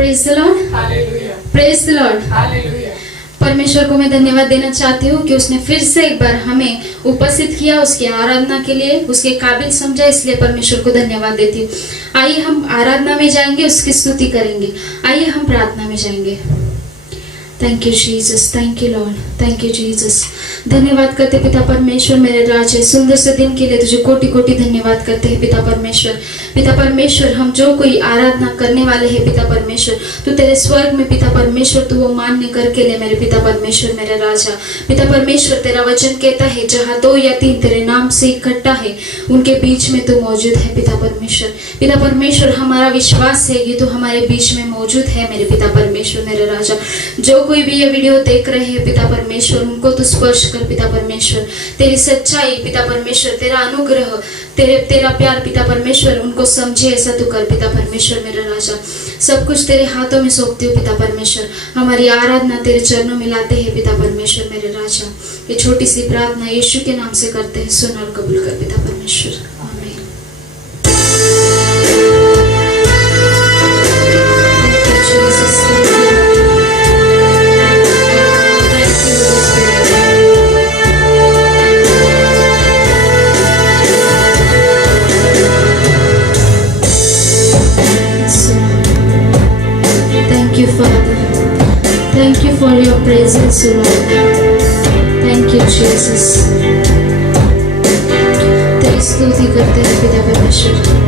Praise the Lord, praise the Lord. परमेश्वर को मैं धन्यवाद देना चाहती हूँ कि उसने फिर से एक बार हमें उपस्थित किया, उसकी आराधना के लिए, उसके काबिल समझा, इसलिए परमेश्वर को धन्यवाद देती हूँ। आइए हम आराधना में जाएंगे, उसकी स्तुति करेंगे। आइए हम प्रार्थना में जाएंगे। Thank you Jesus, thank you Lord, thank you Jesus. धन्यवाद करते पिता परमेश्वर, मेरे राज सुंदर से दिन के लिए तुझे कोटि कोटि धन्यवाद करते हैं पिता परमेश्वर। पिता परमेश्वर, हम जो कोई आराधना करने वाले हैं पिता परमेश्वर, तू तेरे स्वर्ग में पिता परमेश्वर तू वो मान्य करके ले मेरे पिता परमेश्वर, मेरे राजा। पिता परमेश्वर, तेरा वचन कहता है जहाँ 2 या 3 तेरे नाम से इकट्ठा है, उनके बीच में तू मौजूद है पिता परमेश्वर। पिता परमेश्वर, हमारा विश्वास है कि तू हमारे बीच में मौजूद है मेरे पिता परमेश्वर, मेरे राजा। जो कोई भी ये वीडियो देख रहे हैं पिता परमेश्वर, उनको तो स्पर्श कर पिता परमेश्वर। तेरी सच्चाई पिता परमेश्वर, तेरा अनुग्रह, तेरा प्यार पिता परमेश्वर, उनको समझे ऐसा तू कर पिता परमेश्वर, मेरा राजा। सब कुछ तेरे हाथों में सौंपती हूँ पिता परमेश्वर। हमारी आराधना तेरे चरणों में लाते हैं पिता परमेश्वर, मेरे राजा। ये छोटी सी प्रार्थना यीशु के नाम से करते हैं, सुन और कबूल कर पिता परमेश्वर। Thank you, Father. Thank you for your presence, Lord. Thank you, Jesus. तेरी स्तुति करते हैं पिता परमेश्वर।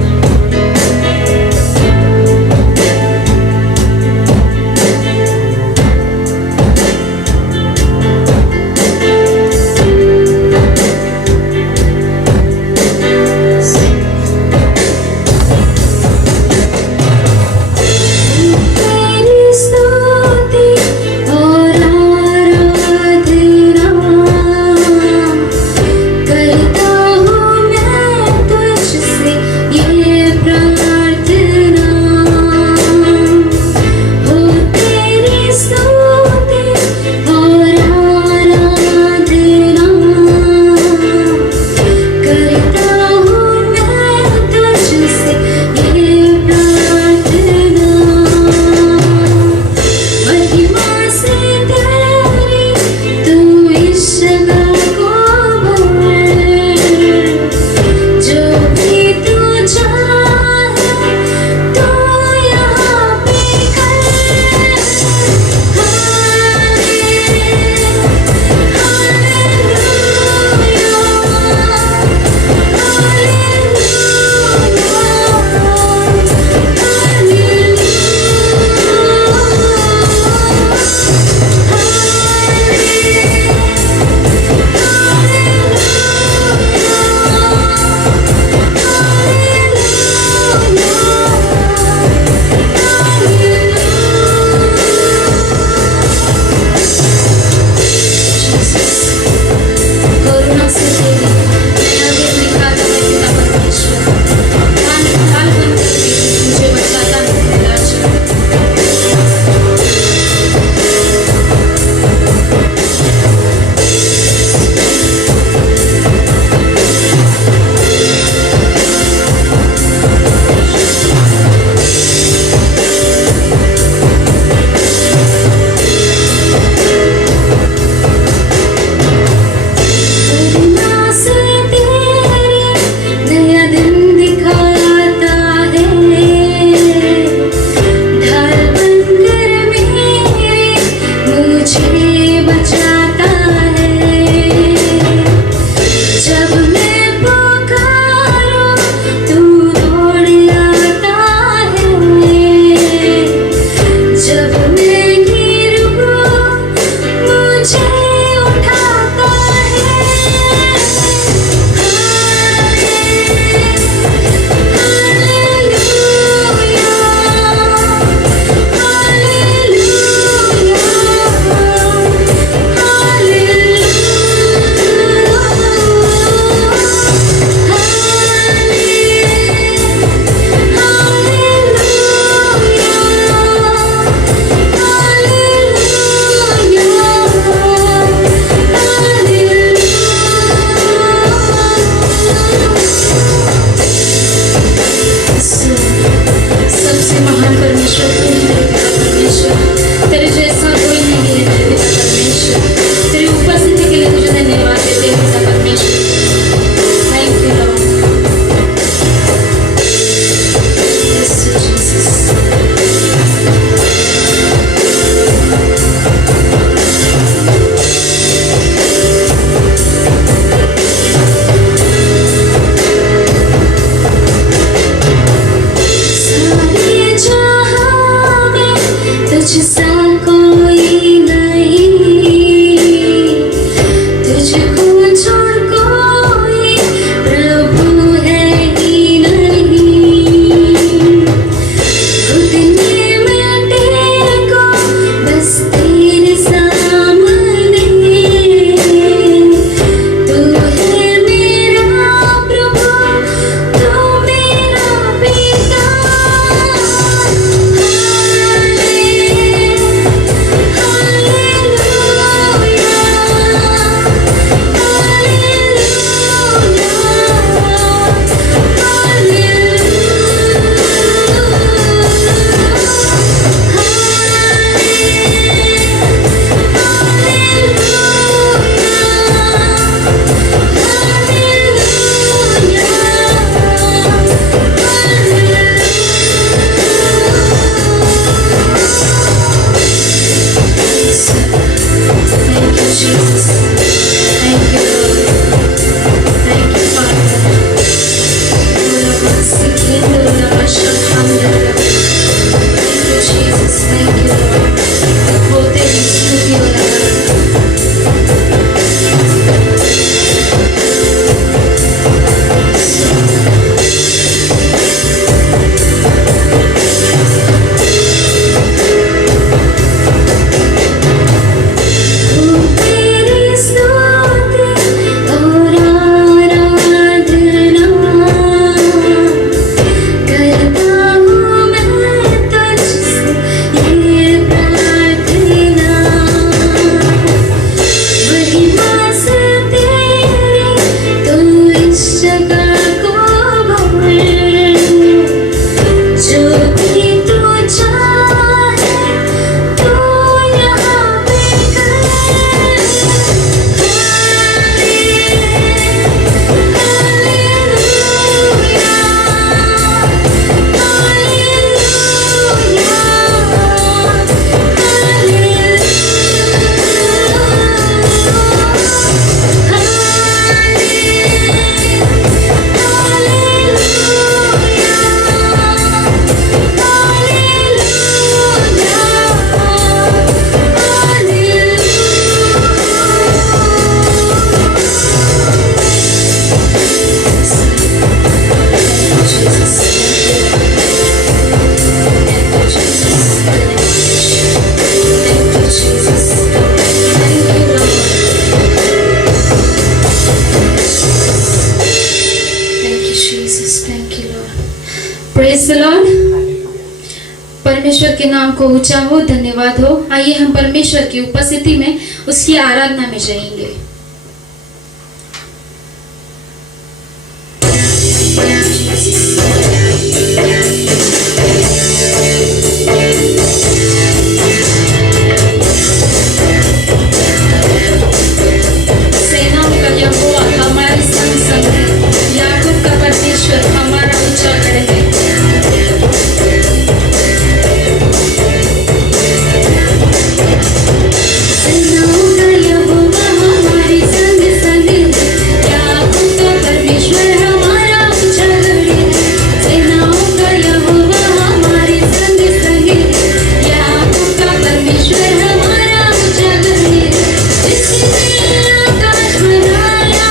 Praise the Lord. परमेश्वर के नाम को ऊंचा हो, धन्यवाद हो। आइए हम परमेश्वर की उपस्थिति में उसकी आराधना में जाएंगे। सेनाओं का यहोवा हमारे संग संग है, याकूब का परमेश्वर हमारा ऊंचा गढ़ है। सेनाओं का यहोवा हमारे संग संग है, याकूब का परमेश्वर हमारा ऊंचा गढ़ है। सेनाओं का यहोवा हमारे संग संग है, याकूब का परमेश्वर हमारा ऊंचा गढ़ है। जिसने आकाश बनाया,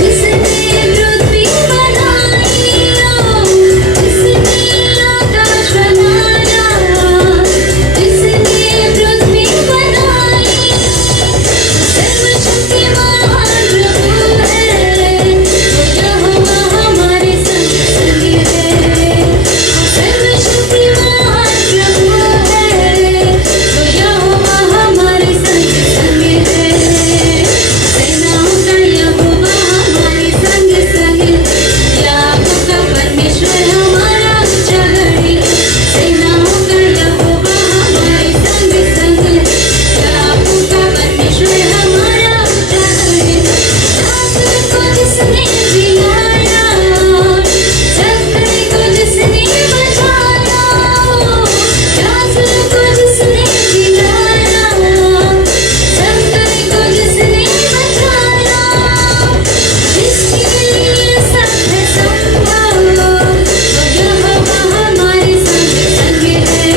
जिसने पृथ्वी बनाई, जिसने आकाश बनाया, जिसने पृथ्वी बनाई, सर्वशक्तिमान प्रभु है, वो यहोवा हमारे संग संग है। सर्वशक्तिमान प्रभु है, वो यहोवा हमारे संग संग है। सेनाओं का यहोवा हमारे संग संग है, याकूब का परमेश्वर हमारा ऊंचा गढ़ है। सेनाओं का यहोवा हमारे संग संग है, याकूब का परमेश्वर हमारा ऊंचा गढ़ है। दासों को जिसने जिलाया, संकट को जिसने बचाया, दासों को जिसने जिलाया, संकट को जिसने बचाया, जिसके लिए सब है संभव, वो यहोवा हमारे संग संग है।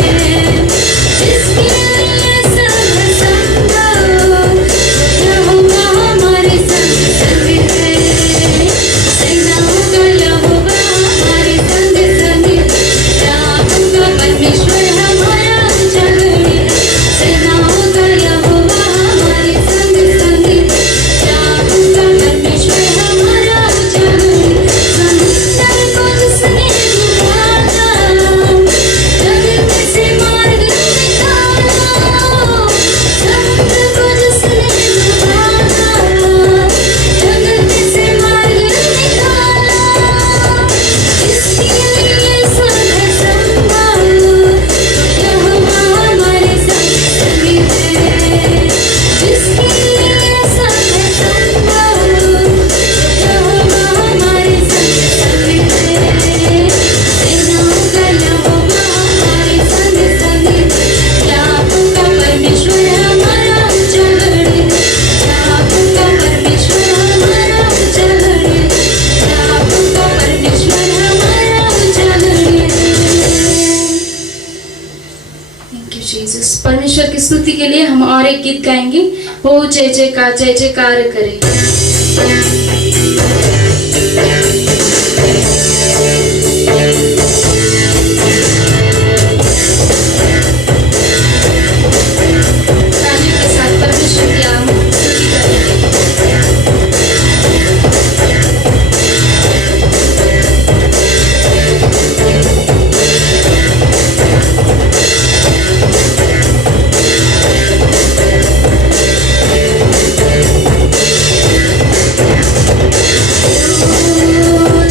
जिसके लिए सब है संभव, वो यहोवा हमारे संग संग है। सेनाओं का यहोवा हमारे संग संग है, याकूब का परमेश्वर हमारा ऊंचा गढ़ है। सेनाओं का यहोवा हमारे संग संग है, याकूब का परमेश्वर हमारा ऊंचा गढ़ है। समुद्र को जिसने डुबाया, जगत से मार्ग निकाला, समुद्र को जिसने डुबाया, जगत से मार्ग निकाला, जिसके लिए सब है संभव, वो यहोवा हमारे संग संग है। जिसके लिए सब है संभव, वो यहोवा हमारे संग संग है। सेनाओं का यहोवा हमारे संग संग है, याकूब का परमेश्वर हमारा ऊंचा गढ़ है। याकूब का परमेश्वर हमारा ऊंचा गढ़ है। याकूब का परमेश्वर हमारा ऊंचा गढ़ है। Thank you Jesus. परमेश्वर की स्तुति के लिए हम और एक गीत गाएंगे, हो जय जयकार करे। तालियों के साथ परमेश्वर की हम स्तुति करेंगे। Oh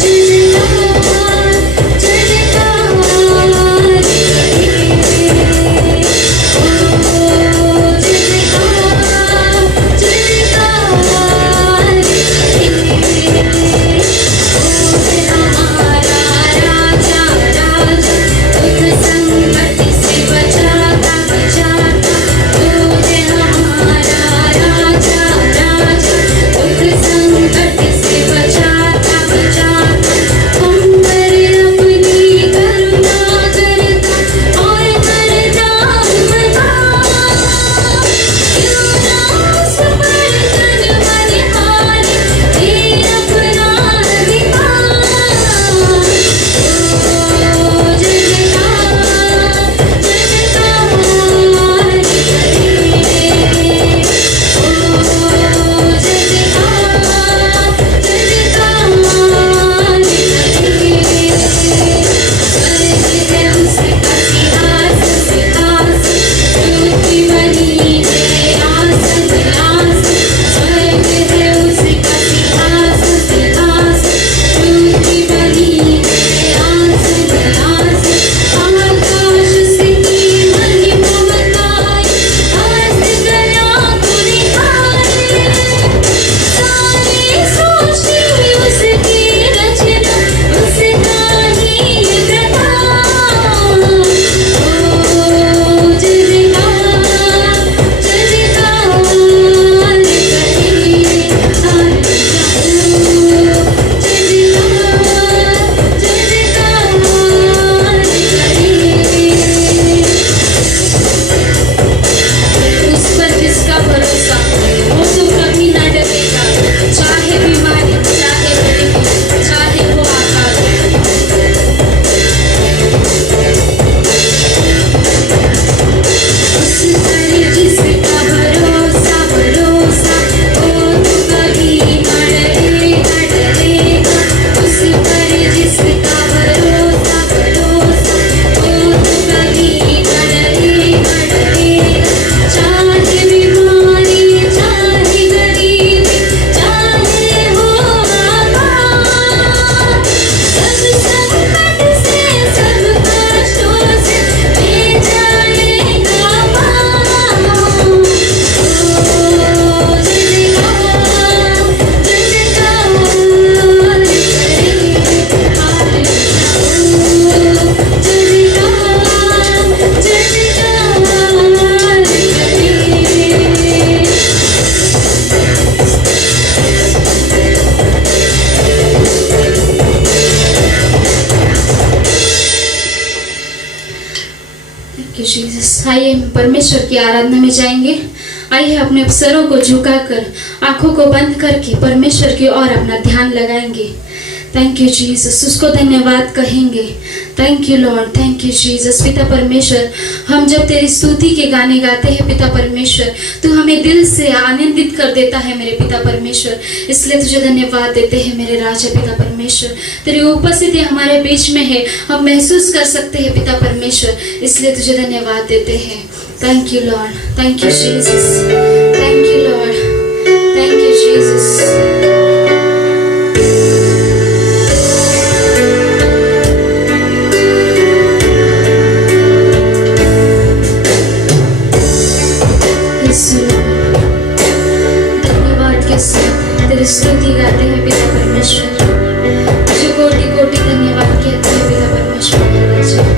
आइए हम परमेश्वर की आराधना में जाएंगे। आइए अपने सरों को झुकाकर आंखों को बंद करके परमेश्वर की ओर अपना ध्यान लगाएंगे। थैंक यू जीसस, उसको धन्यवाद कहेंगे। Thank you Lord, thank you Jesus. पिता परमेश्वर, हम जब तेरी स्तुति के गाने गाते हैं पिता परमेश्वर, तू हमें दिल से आनंदित कर देता है मेरे पिता परमेश्वर। इसलिए तुझे धन्यवाद देते हैं मेरे राजा पिता परमेश्वर। तेरी उपस्थिति हमारे बीच में है, हम महसूस कर सकते हैं पिता परमेश्वर, इसलिए तुझे धन्यवाद देते हैं। Thank you Lord, thank you Jesus, thank you Lord, thank you Jesus. धन्यवाद के साथ तेरी स्तुति गाते हैं पिता परमेश्वर। तुझे कोटि कोटि धन्यवाद कहते हैं पिता परमेश्वर के राजा।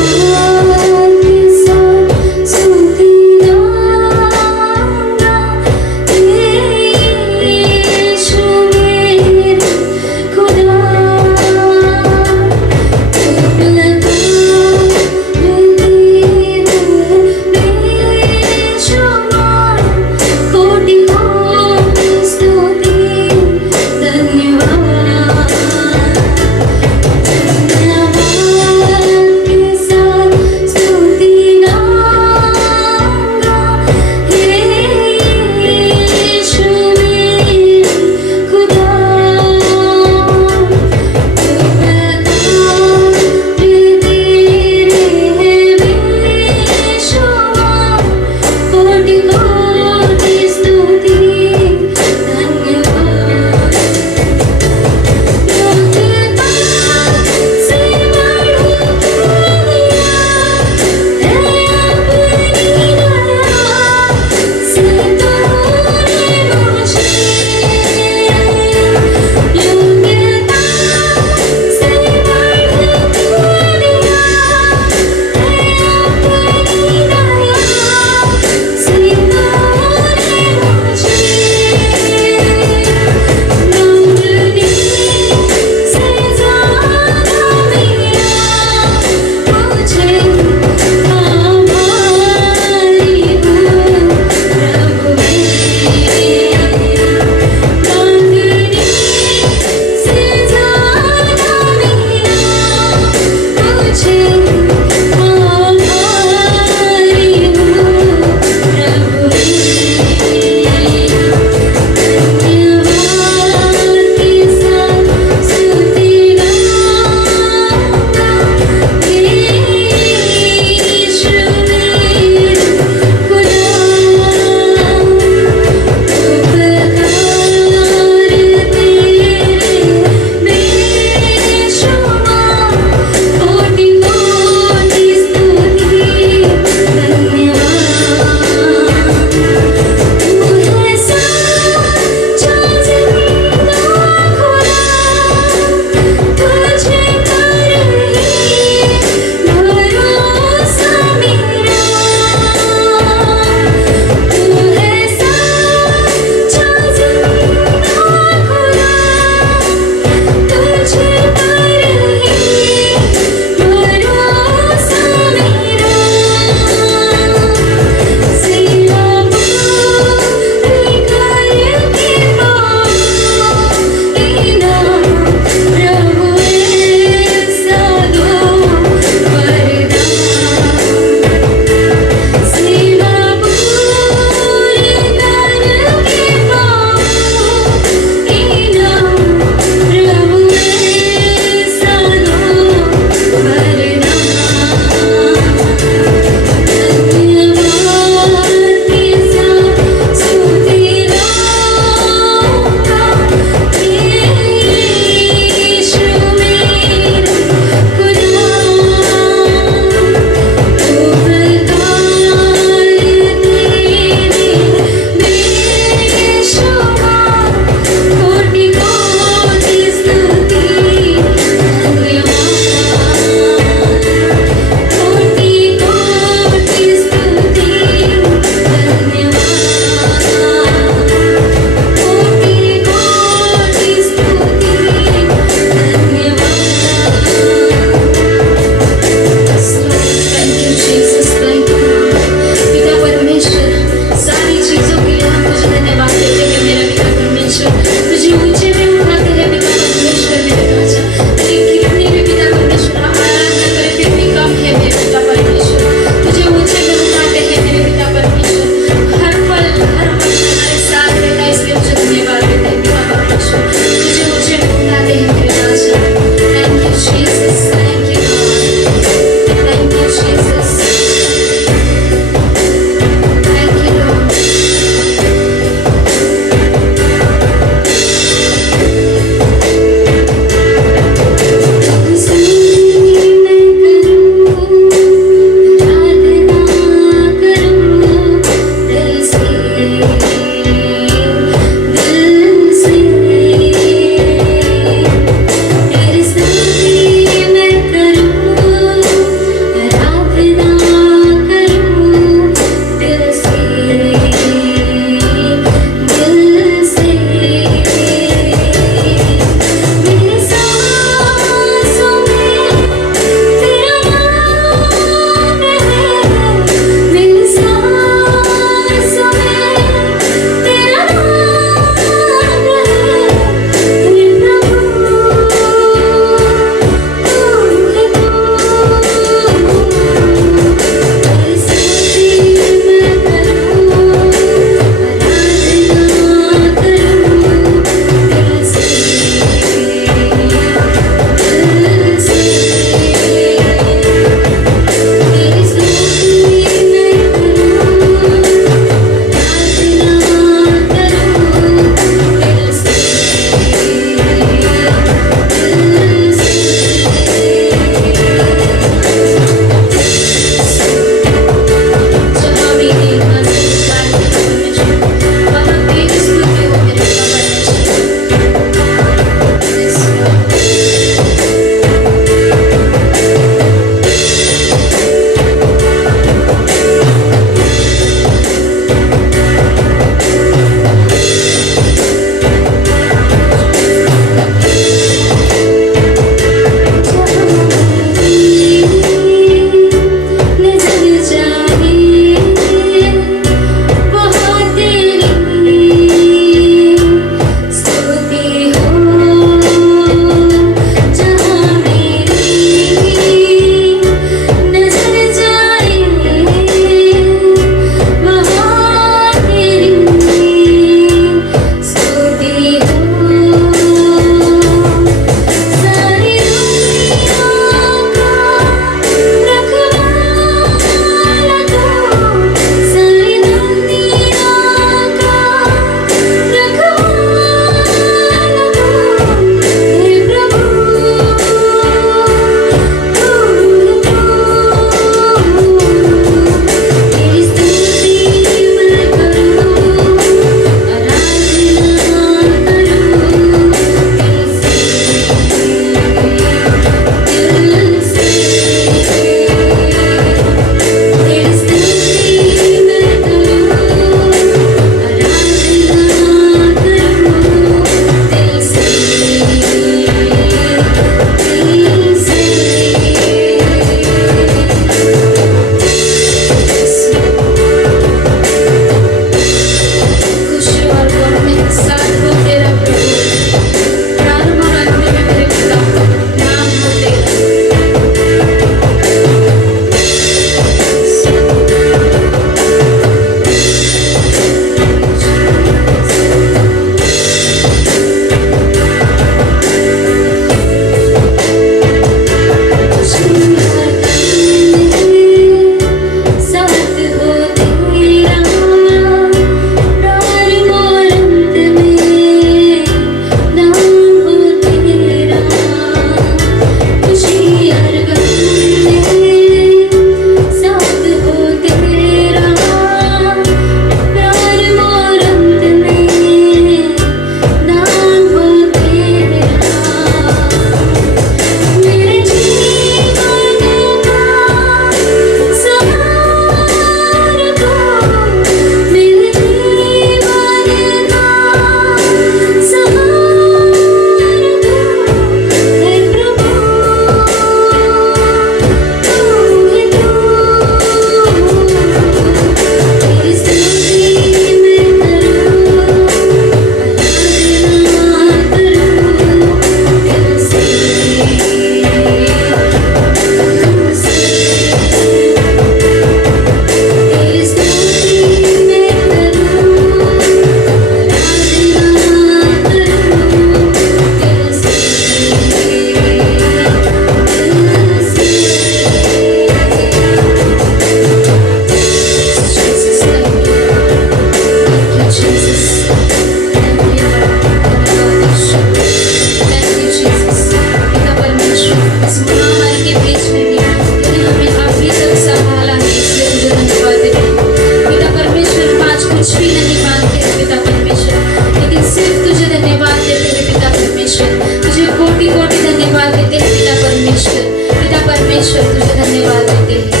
परमेश्वर तुझे धन्यवाद देते हैं।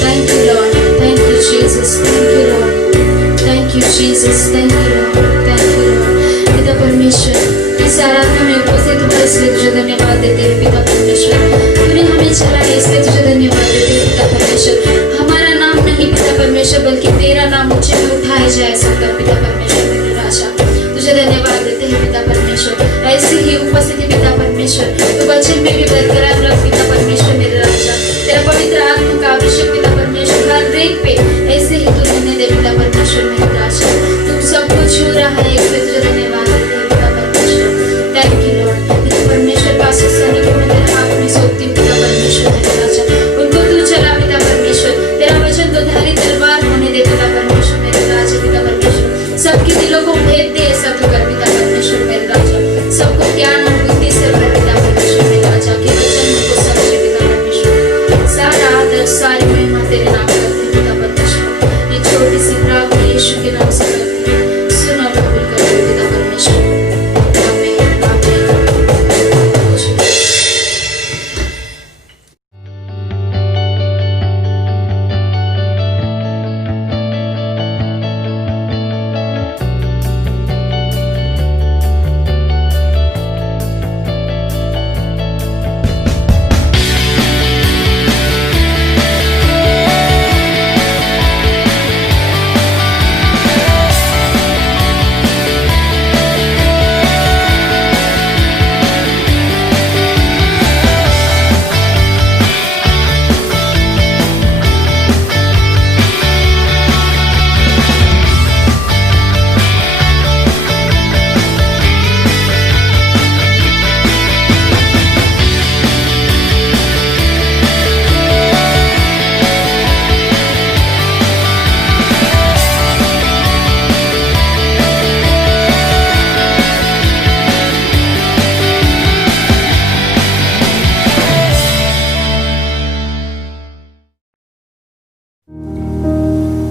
Thank you Lord, thank you Jesus, thank you Lord, thank you Jesus, thank you Lord, thank you Lord. पिता परमेश्वर, इस आराधना में उपस्थित हुआ इसलिए तुझे धन्यवाद देते हैं पिता परमेश्वर। तूने हमें चलाया इसलिए तुझे धन्यवाद देते हैं पिता परमेश्वर। हमारा नाम नहीं पिता परमेश्वर, बल्कि तेरा नाम ऊंचे में उठाया जाए सकता पिता परमेश्वर मेरे राजा। तुझे धन्यवाद देते हैं पिता परमेश्वर। ऐसे ही उपस्थिति पिता परमेश्वर तो वचन में भी बरकरार रख पिता परमेश्वर मेरे राजा। तेरा पवित्र आत्मा का अभिषेक पिता परमेश्वर हर एक पे ऐसे ही तू रहने दे पिता परमेश्वर मेरे राजा। तू सब कुछ हो रहा है इसलिए तुझे धन्यवाद देते हैं पिता परमेश्वर। Thank you Lord. पिता परमेश्वर पास सैनिकों में तेरे हाथ में सौंपती हूँ पिता परमेश्वर मेरे राजा। उनको तू चला पिता परमेश्वर। तेरा वचन तो धारी तलवार होने दे पिता परमेश्वर मेरे राजा। पिता परमेश्वर सबके दिलों को भेद दे ऐसा तू कर पिता परमेश्वर मेरे राजा। सबको ज्ञान और बुद्धि से भर पिता परमेश्वर मेरे राजा के वचन को समझे पिता परमेश्वर। सारा आदर सारी महिमा तेरे नाम करते हैं पिता परमेश्वर। ये छोटी सी प्रार्थना यीशु के नाम से करते हैं। सुन और कबूल करते हैं पिता परमेश्वर। आमीन, आमीन।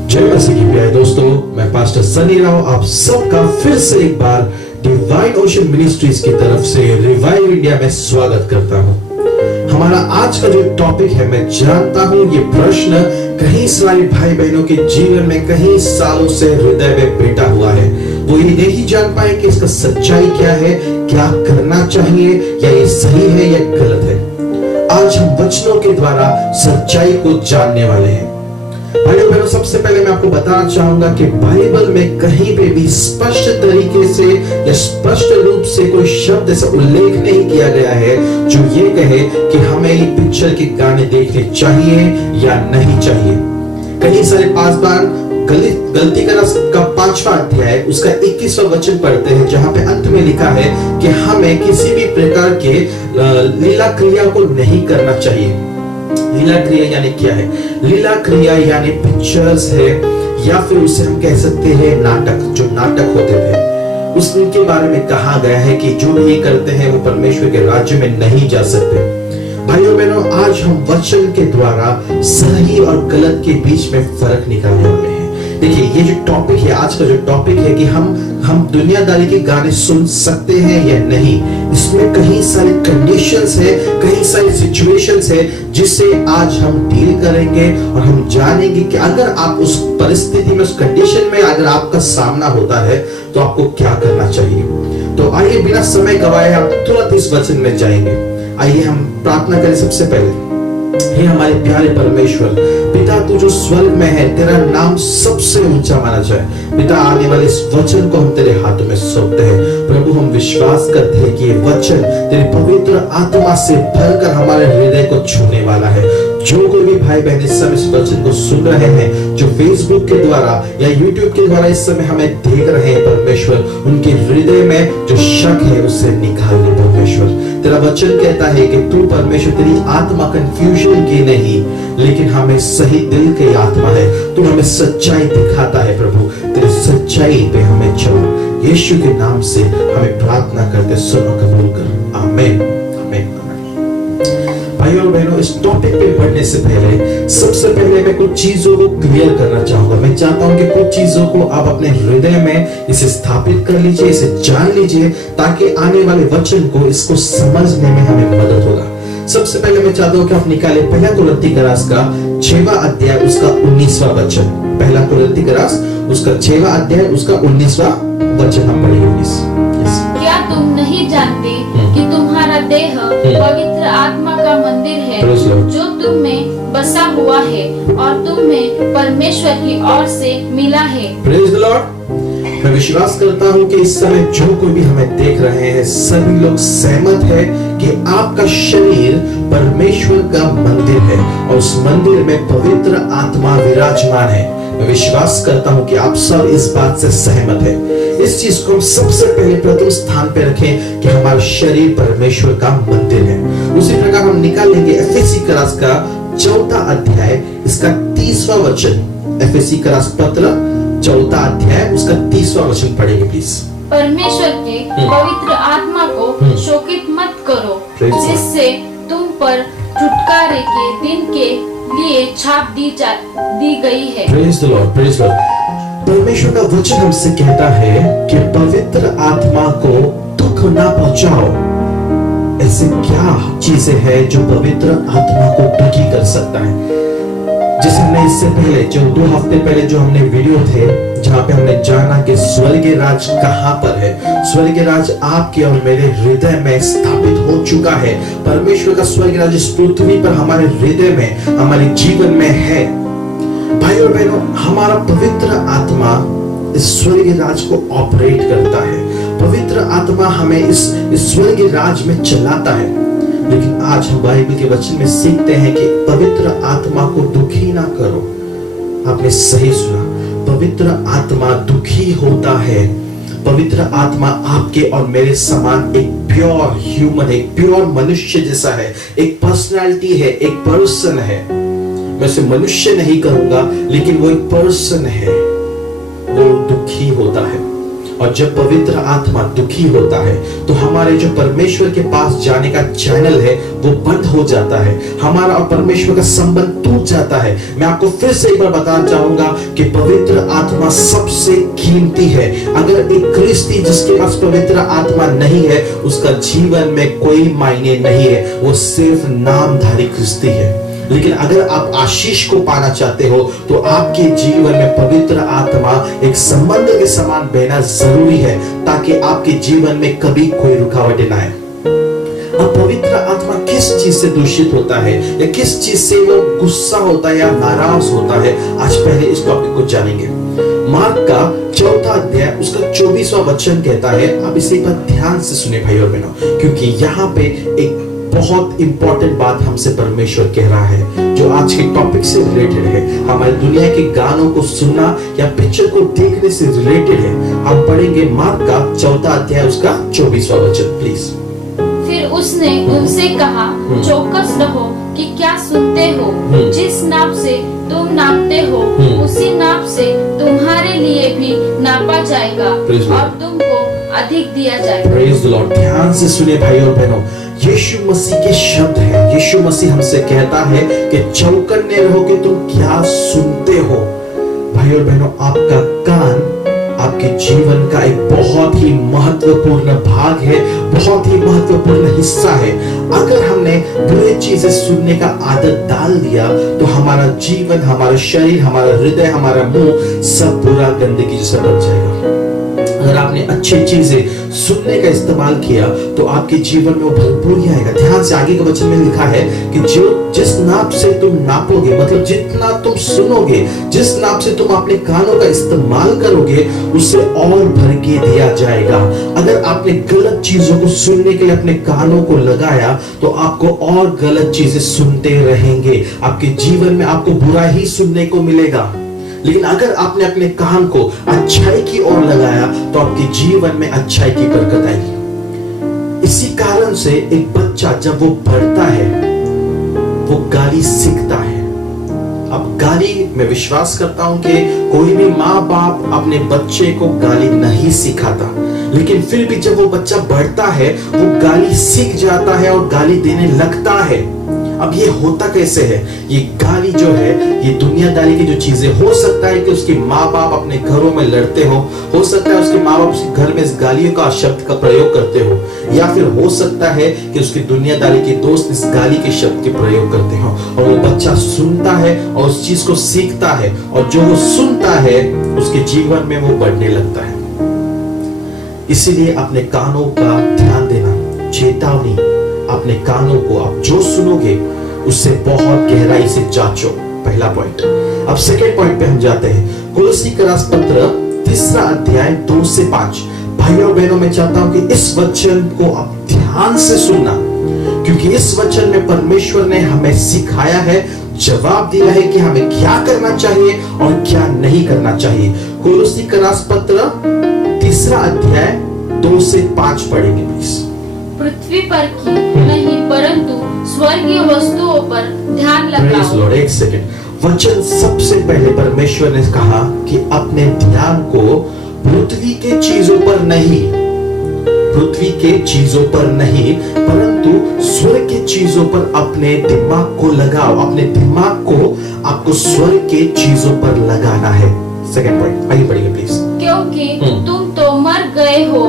जय मसीह की प्यारे दोस्तों, मैं पास्टर सनी राव आप सबका फिर से एक बार डिवाइन ओशन मिनिस्ट्रीज की तरफ से रिवाइव इंडिया में स्वागत करता हूं। हमारा आज का जो टॉपिक है, मैं जानता हूं ये प्रश्न कई सारे भाई बहनों के जीवन में कई सालों से हृदय में बैठा हुआ है। वो ये नहीं जान पाए कि इसका सच्चाई क्या है, क्या करना चाहिए, या ये सही है या गलत है। आज हम वचनों के द्वारा सच्चाई को जानने वाले हैं। भाइयों बहनों, सबसे पहले मैं आपको बताना चाहूंगा कि बाइबल में कहीं पे भी स्पष्ट तरीके से या स्पष्ट रूप से कोई शब्द ऐसा उल्लेख नहीं किया गया है जो ये कहे कि हमें ये पिक्चर के गाने देखने चाहिए या नहीं चाहिए। कई सारे पासवान गलती का 5वां अध्याय उसका 21वां वचन पढ़ते हैं, जहां पे अंत में लिखा है कि हमें किसी भी प्रकार के लीला क्रिया को नहीं करना चाहिए। लीला क्रिया यानी क्या है? लीला क्रिया यानी पिक्चर्स है, या फिर उसे हम कह सकते हैं नाटक। जो नाटक होते थे उसके बारे में कहा गया है कि जो ये करते हैं वो परमेश्वर के राज्य में नहीं जा सकते। भाइयों बहनों, आज हम वचन के द्वारा सही और गलत के बीच में फर्क निकालने वाले हैं। देखिए, ये जो टॉपिक है, आज का जो टॉपिक है कि हम दुनियादारी के गाने सुन सकते हैं या नहीं, इसमें कई सारे कंडीशंस है, कई सारी सिचुएशंस है जिससे आज हम डील करेंगे और हम जानेंगे कि अगर आप उस परिस्थिति में, उस कंडीशन में अगर आपका सामना होता है तो आपको क्या करना चाहिए। तो आइए बिना समय गवाए हम तुरंत इस वचन में जाएंगे। आइए हम प्रार्थना करें। सबसे पहले, हे हमारे प्यारे परमेश्वर पिता, तू जो स्वर्ग में है, तेरा नाम सबसे ऊंचा माना जाए। पिता, आने वाले इस वचन को हम तेरे हाथों में सौंपते हैं। प्रभु, हम विश्वास करते हैं कि ये वचन तेरी पवित्र आत्मा से भरकर हमारे हृदय को छूने वाला है। जो कोई भी भाई बहन इस समय इस वचन को सुन रहे हैं, जो फेसबुक के द्वारा या यूट्यूब के द्वारा इस समय हमें देख रहे हैं परमेश्वर, उनके हृदय में जो शक है उसे निकाल दे परमेश्वर। तेरा वचन कहता है कि तू परमेश्वर, तेरी आत्मा कंफ्यूजन की नहीं, लेकिन हमें सही दिल की आत्मा है। तू हमें सच्चाई दिखाता है प्रभु, तेरी सच्चाई पे हमें चलो। यीशु के नाम से हमें प्रार्थना करते, सुनो, कबूल कर। आमीन, आमीन। भाइयों और बहनों, इस टॉपिक पे बढ़ने से पहले सबसे पहले मैं कुछ चीजों को क्लियर करना चाहूंगा। मैं चाहता हूं कि कुछ चीजों को आप अपने हृदय में इसे स्थापित कर लीजिए, इसे जान लीजिए, ताकि आने वाले वचन को, इसको समझने में हमें मदद होगा। सबसे पहले मैं चाहता हूं कि आप निकालें पहला कुरिन्ती का रास का 6वां अध्याय उसका 19वां वचन। पहला कुरिन्ती का रास उसका 6वां अध्याय उसका 19वां वचन हम पढ़ेंगे प्लीज। क्या तुम नहीं जानते कि तुम्हारा देह पवित्र आत्मा का मंदिर है जो तुम में बसा हुआ है और तुम में परमेश्वर की ओर से मिला है। Praise the Lord. मैं विश्वास करता हूं कि इस समय जो कोई भी हमें देख रहे हैं सभी लोग सहमत है कि आपका शरीर परमेश्वर का मंदिर है और उस मंदिर में पवित्र आत्मा विराजमान है। मैं विश्वास करता हूं कि आप सब इस बात से सहमत है। इस चीज को हम सबसे पहले प्रथम स्थान पे रखें कि हमारा शरीर परमेश्वर का मंदिर है। उसी प्रकार हम निकाल लेंगे एफएसी का रास का 4वां अध्याय इसका 30वां वचन। एफएसी का रास पत्र 4वां अध्याय उसका 30वां वचन पढ़ेंगे प्लीज। परमेश्वर के पवित्र आत्मा को शोकित मत करो जिससे तुम पर छुटकारे के दिन के लिए छाप दी गई है। Praise the Lord, praise the Lord. परमेश्वर का वचन हमसे कहता है कि पवित्र आत्मा को दुख ना पहुंचाओ। ऐसे क्या चीजें हैं जो पवित्र आत्मा को दुखी कर सकता है? जैसे हमने इससे पहले जो 2 हफ्ते पहले जो हमने वीडियो थे जहां पे हमने जाना कि स्वर्गीय राज कहां पर है। स्वर्गीय राज आपके और मेरे हृदय में स्थापित हो चुका है। परमेश्वर का स्वर्गीय राज इस पृथ्वी पर हमारे हृदय में हमारे जीवन में है। भाई और बहनों, हमारा पवित्र आत्मा इस स्वर्गीय राज को ऑपरेट करता है। पवित्र आत्मा हमें इस स्वर्गीय राज में चलाता है। लेकिन आज हम बाइबल के वचन में सीखते हैं कि पवित्र आत्मा को दुखी ना करो। आपने सही सुना, पवित्र आत्मा दुखी होता है। पवित्र आत्मा आपके और मेरे समान एक प्योर ह्यूमन, एक प्योर मनुष्य जैसा है, एक पर्सनालिटी है, एक पर्सन है। मैं उसे मनुष्य नहीं कहूंगा लेकिन वो एक पर्सन है। वो दुखी होता है और जब पवित्र आत्मा दुखी होता है तो हमारे जो परमेश्वर के पास जाने का चैनल है वो बंद हो जाता है। हमारा और परमेश्वर का संबंध टूट जाता है। मैं आपको फिर से एक बार बताना चाहूंगा कि पवित्र आत्मा सबसे कीमती है। अगर एक क्रिस्ती जिसके पास पवित्र आत्मा नहीं है उसका जीवन में कोई मायने नहीं है, वो सिर्फ नामधारी क्रिस्ती है। लेकिन अगर आप आशीष को पाना चाहते हो तो आपके जीवन में पवित्र आत्मा एक संबंध के समान बहना जरूरी है ताकि आपके जीवन में कभी कोई रुकावट ना आए। अब पवित्र आत्मा किस चीज से दूषित होता है या किस चीज से वो गुस्सा होता है या नाराज होता है, आज पहले इस टॉपिक को जानेंगे। मार्क का 4वां अध्याय उसका 24वां वचन कहता है, आप इसे एक बार ध्यान से सुने भाई और बहनों, क्योंकि यहाँ पे एक बहुत इंपॉर्टेंट बात हमसे परमेश्वर कह रहा है जो आज के टॉपिक से रिलेटेड है। हमारी दुनिया के गानों को सुनना या पिक्चर को देखने से रिलेटेड है। हम पढ़ेंगे मार्क का 4वां अध्याय उसका 24वां वचन प्लीज। फिर उसने उनसे कहा, चौकस रहो कि क्या सुनते हो। जिस नाप से तुम नापते हो उसी नाप से तुम्हारे लिए भी नापा जाएगा और तुमको अधिक दिया जाएगा। Praise the Lord. ध्यान से सुनिए भाई और बहनों, यीशु मसीह के शब्द हैं। यीशु मसीह हमसे कहता है कि चौकन्ने रहो कि तुम क्या सुनते हो। भाई और बहनों, आपका कान आपके जीवन का एक बहुत ही महत्वपूर्ण भाग है, बहुत ही महत्वपूर्ण हिस्सा है। अगर हमने बुरी चीजें सुनने का आदत डाल दिया तो हमारा जीवन, हमारा शरीर, हमारा हृदय, हमारा मुंह सब पूरा गंदगी जैसा बन जाएगा। अगर आपने अच्छी चीजें सुनने का इस्तेमाल किया तो आपके जीवन में वो भरपूर ही आएगा। ध्यान से आगे के वचन में लिखा है कि जिस नाप से तुम नापोगे, मतलब जितना तुम सुनोगे, जिस नाप से तुम अपने कानों का इस्तेमाल करोगे उससे और भर के दिया जाएगा। अगर आपने गलत चीजों को सुनने के लिए अपने कानों को लगाया तो आपको और गलत चीजें सुनते रहेंगे। आपके जीवन में आपको बुरा ही सुनने को मिलेगा। लेकिन अगर आपने अपने कान को अच्छाई की ओर लगाया तो आपके जीवन में अच्छाई की बरकत आएगी। इसी कारण से एक बच्चा जब वो बढ़ता है वो गाली सीखता है। अब गाली, मैं विश्वास करता हूं कि कोई भी माँ बाप अपने बच्चे को गाली नहीं सिखाता, लेकिन फिर भी जब वो बच्चा बढ़ता है वो गाली सीख जाता है और गाली देने लगता है। अब ये होता कैसे है? ये गाली जो है, ये दुनियादारी की जो चीजें, हो सकता है कि उसके माँ बाप अपने घरों में लड़ते हो सकता है उसके माँ बाप उसके घर में इस गालियों का शब्द का प्रयोग करते हो, या फिर हो सकता है कि उसकी दुनियादारी के दोस्त इस गाली के शब्द के प्रयोग करते हो, और वो बच्चा सुनता है और उस चीज को सीखता है, और जो वो सुनता है उसके जीवन में वो बढ़ने लगता है। इसीलिए अपने कानों का ध्यान देना, चेतावनी, अपने कानों को आप जो सुनोगे उससे बहुत गहराई से जांचो, पहला पॉइंट। अब सेकेंड पॉइंट पे हम जाते हैं। कुलुस्सी का रास पत्र 3 अध्याय 2 से 5। भाइयों बहनों, मैं चाहता हूं कि इस वचन को आप ध्यान से सुनना, क्योंकि इस वचन में परमेश्वर ने हमें सिखाया है, जवाब दिया है कि हमें क्या करना चाहिए और क्या नहीं करना चाहिए। कुलुस्सी का रास पत्र 3 अध्याय 2 से 5 पढ़ेंगे प्लीज। पृथ्वी पर की नहीं परंतु स्वर्गीय वस्तुओं पर ध्यान Praise लगाओ। Lord। एक सेकंड। वचन सबसे पहले परमेश्वर ने कहा कि अपने ध्यान को पृथ्वी के चीजों पर नहीं, पृथ्वी के चीजों पर नहीं, परंतु स्वर्ग के चीजों पर अपने दिमाग को लगाओ। अपने दिमाग को आपको स्वर्ग के चीजों पर लगाना है। सेकंड पॉइंट, आइए पढ़िए प्लीज। क्योंकि तुम तो मर गए हो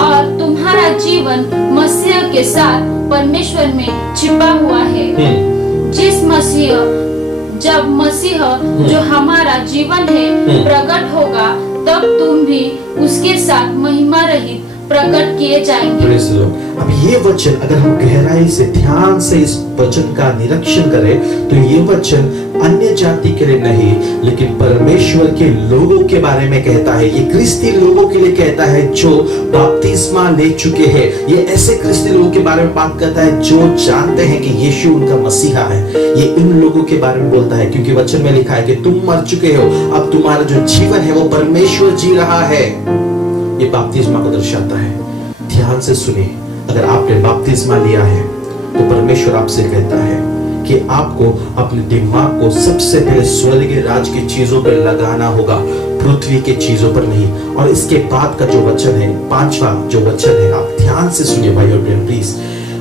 और तुम्हारा जीवन मसीह के साथ परमेश्वर में छिपा हुआ है। जब मसीह जो हमारा जीवन है प्रकट होगा, तब तुम भी उसके साथ महिमा रहित प्रकट किए जाएंगे। Praise the Lord। अब ये वचन अगर हम गहराई से ध्यान से इस वचन का निरीक्षण करें तो ये वचन अन्य जाति के लिए नहीं, लेकिन परमेश्वर के लोगों के बारे में कहता है। ये क्रिस्ती लोगों के लिए कहता है जो बपतिस्मा ले चुके हैं। ये ऐसे क्रिस्ती लोगों के बारे में बात करता है जो जानते हैं कि यीशु उनका मसीहा है। ये इन लोगों के बारे में बोलता है, क्योंकि वचन में लिखा है कि तुम मर चुके हो, अब तुम्हारा जो जीवन है वो परमेश्वर जी रहा है। ये बपतिस्मा को दर्शाता है। ध्यान से सुनिए, अगर आपने बपतिस्मा लिया है तो परमेश्वर आपसे कहता है कि आपको अपने दिमाग को सबसे पहले स्वर्गीय राज की चीजों पर लगाना होगा, पृथ्वी के चीजों पर नहीं। और इसके बाद का जो वचन है, 5वां जो वचन है, आप ध्यान से सुनिए भाई और बहन प्लीज।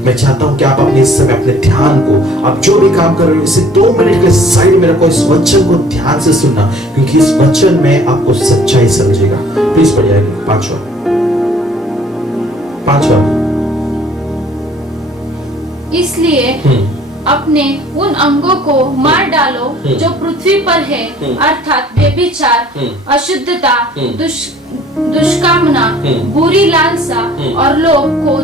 मैं चाहता हूं कि आप अपने इस समय अपने ध्यान को, आप जो भी काम कर रहे हो, इसे 2 मिनट के लिए साइड में रखो। इस वचन को ध्यान से सुनना, क्योंकि इस वचन में आपको सच्चाई समझेगा। प्लीज पढ़िए 5वां। इसलिए अपने उन अंगों को मार डालो जो पृथ्वी पर है, अर्थात व्यभिचार, अशुद्धता, दुष्कामना, बुरी लालसा और लोभ को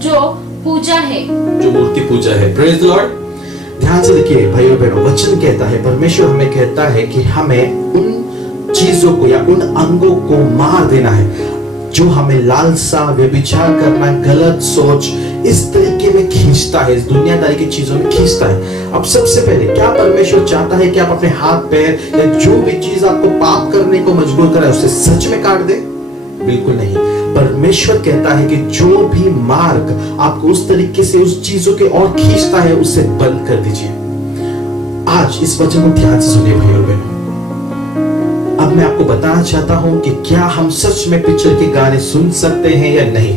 जो पूजा है, जो मूर्ति पूजा है। Praise the Lord. ध्यान से देखिए भाइयों बहनों, वचन कहता है, परमेश्वर हमें कहता है कि हमें उन चीजों को या उन अंगों को मार देना है जो हमें लालसा, व्यभिचार करना, गलत सोच, इस तरीके में खींचता है, इस दुनियादारी की चीजों में खींचता है। अब सबसे पहले क्या परमेश्वर चाहता है कि आप अपने हाथ पैर या जो भी चीज आपको पाप करने को मजबूर करे उसे सच में काट दे? बिल्कुल नहीं। परमेश्वर कहता है कि जो भी मार्ग आपको उस तरीके से उस चीजों के और खींचता है उसे बंद कर दीजिए। आज इस वचन को ध्यान से सुनिए भाइयों बहनों। अब मैं आपको बताना चाहता हूं कि क्या हम सच में पिक्चर के गाने सुन सकते हैं या नहीं।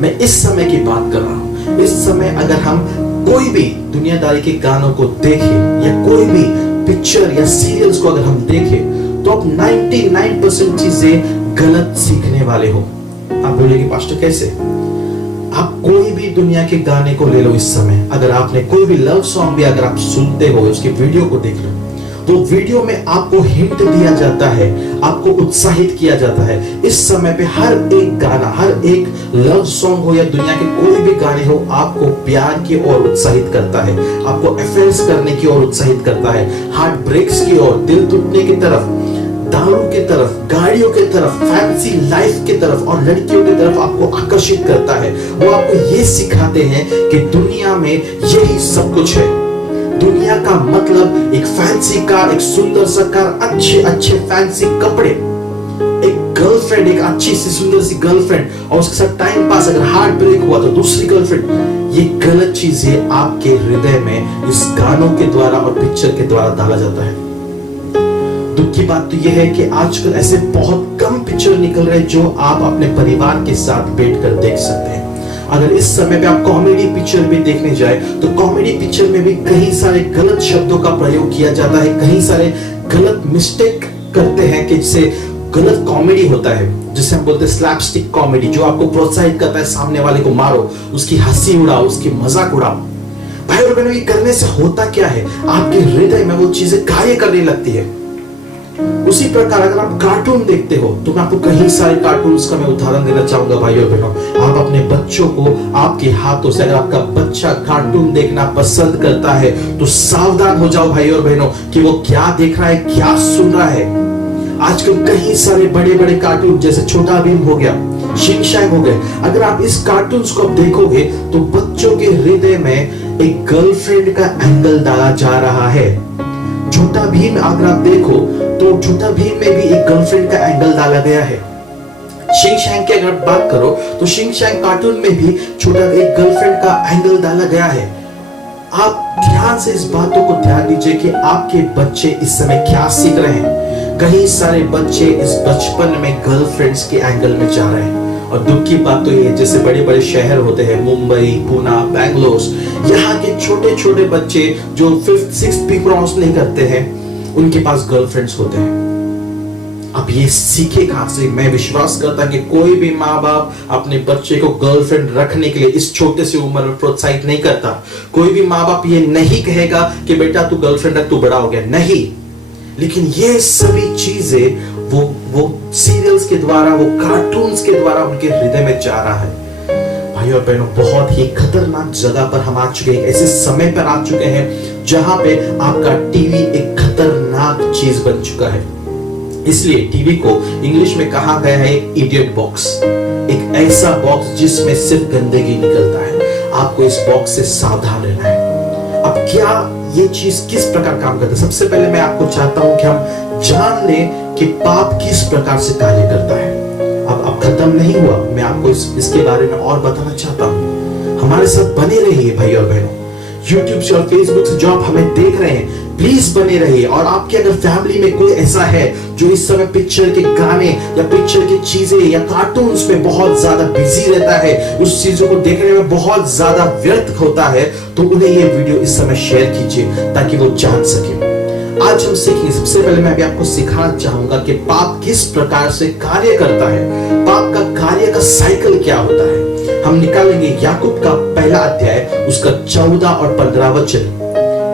मैं इस समय की बात कर रहा हूं। इस समय अगर हम कोई भी दुनियादारी के गानों को देखें या कोई भी पिक्चर या सीरियल्स को अगर हम देखें तो आप 99% चीजें गलत सीखने वाले हो। आप बोलेंगे पास्टर कैसे? आप कोई भी दुनिया के गाने को ले लो इस समय, अगर आपने कोई भी लव सॉन्ग भी अगर आप सुनते हो, उसकी वीडियो को देख लो, तो वीडियो में आपको हिंट दिया जाता है, आपको उत्साहित किया जाता है। इस समय पे हर एक गाना, हर एक लव सॉन्ग हो या दुनिया के कोई भी गाने हो, आपको प्यार की ओर उत्साहित करता है, आपको अफेयर्स करने की ओर उत्साहित करता है, हार्ट ब्रेक्स की ओर, दिल टूटने की तरफ, दारू की तरफ, गाड़ियों की तरफ, फैंसी लाइफ की तरफ और लड़कियों की तरफ आपको आकर्षित करता है। वो आपको ये सिखाते हैं कि दुनिया में यही सब कुछ है। दुनिया का मतलब एक फैंसी कार, एक सुंदर सा कार, अच्छे अच्छे फैंसी कपड़े, एक गर्लफ्रेंड, एक अच्छी सी सुंदर सी गर्लफ्रेंड और उसके साथ टाइम पास, अगर हार्ट ब्रेक हुआ तो दूसरी गर्लफ्रेंड। ये गलत चीजें आपके हृदय में इस गानों के द्वारा और पिक्चर के द्वारा डाला जाता है। दुख की बात तो यह है कि आजकल ऐसे बहुत कम पिक्चर निकल रहे जो आप अपने परिवार के साथ बैठकर देख सकते हैं। अगर इस समय पे आप कॉमेडी पिक्चर भी देखने जाए तो कॉमेडी पिक्चर में भी कई सारे गलत शब्दों का प्रयोग किया जाता है, कई सारे गलत मिस्टेक करते हैं कि जिससे गलत कॉमेडी होता है, जिसे हम बोलते हैं स्लैपस्टिक कॉमेडी, जो आपको प्रोत्साहित करता है सामने वाले को मारो, उसकी हंसी उड़ाओ, उसकी मजाक उड़ाओ। भाई और बहनों, ये करने से होता क्या है, आपके हृदय में वो चीजें कार्य करने लगती है। उसी प्रकार अगर आप कार्टून देखते हो तो मैं आपको कई सारे कार्टून्स का मैं उदाहरण देना चाहूंगा भाइयों और बहनों। आप अपने बच्चों को आपके हाथों से, अगर आपका बच्चा कार्टून देखना पसंद करता है तो सावधान हो जाओ भाइयों और बहनों कि वो क्या देख रहा है, क्या सुन रहा है। आजकल कई सारे बड़े बड़े कार्टून जैसे छोटा भीम हो गया, शिन चैन हो गए, अगर आप इस कार्टून्स को देखोगे तो बच्चों के हृदय में एक गर्लफ्रेंड का एंगल डाला जा रहा है। छोटा भीम अगर आप देखो तो छोटा भीम में भी एक गर्लफ्रेंड का एंगल डाला गया है। शिन चैन की अगर बात करो तो शिन चैन कार्टून में भी छोटा एक गर्लफ्रेंड का एंगल डाला गया है। आप ध्यान से इस बातों को ध्यान दीजिए कि आपके बच्चे इस समय क्या सीख रहे हैं। कई सारे बच्चे इस बचपन में गर्लफ्रेंड्स के एंगल में जा रहे हैं, और दुख की बात तो ये, जैसे बड़े बड़े शहर होते हैं, मुंबई, पुणे, बेंगलोर, यहाँ के छोटे छोटे बच्चे जो 5th 6th भी क्रॉस नहीं करते हैं, उनके पास गर्लफ्रेंड्स होते हैं। अब ये सीखे कहां से? मैं विश्वास करता कि कोई भी माँ बाप अपने बच्चे को गर्लफ्रेंड रखने के लिए इस छोटे से उम्र में प्रोत्साहित नहीं करता। कोई भी माँ बाप ये नहीं कहेगा कि बेटा तू गर्लफ्रेंड रख, तू बड़ा हो गया, नहीं। लेकिन ये सभी चीजें वो सीरियल्स के द्वारा, वो कार्टून्स के द्वारा उनके हृदय में जा रहा है। भाइयों और बहनों, बहुत ही खतरनाक जगह पर हम आ चुके हैं, ऐसे समय पर आ चुके हैं जहां पे आपका टीवी एक खतरनाक चीज बन चुका है। इसलिए टीवी को इंग्लिश में कहा गया है इडियट बॉक्स, एक ऐसा बॉक्स जिसमें सिर्फ गंदगी निकलता है। आपको इस बॉक्स से सावधान रहना है। अब क्या ये चीज किस प्रकार काम करता है? सबसे पहले मैं आपको चाहता हूं कि हम जान लें कि पाप किस प्रकार से कार्य करता है। अब खत्म नहीं हुआ, मैं आपको इसके बारे में और बताना चाहता हूं। हमारे साथ बने रहिए भाई और बहनों। YouTube से और Facebook से जो आप हमें देख रहे हैं, प्लीज बने रहिए। और आपके अगर फैमिली में कोई ऐसा है जो इस समय पिक्चर के गाने या पिक्चर की चीजें या कार्टून्स में बहुत ज्यादा बिजी रहता है, उस चीजों को देखने में बहुत ज्यादा व्यर्थ होता है, तो उन्हें ये वीडियो इस समय शेयर कीजिए ताकि वो जान सके। आज हम सीखेंगे, सबसे पहले मैं भी आपको सिखाना चाहूंगा कि पाप किस प्रकार से कार्य करता है, पाप का कार्य का साइकिल क्या होता है। हम निकालेंगे याकूब का पहला अध्याय, उसका 14 और 15 वचन।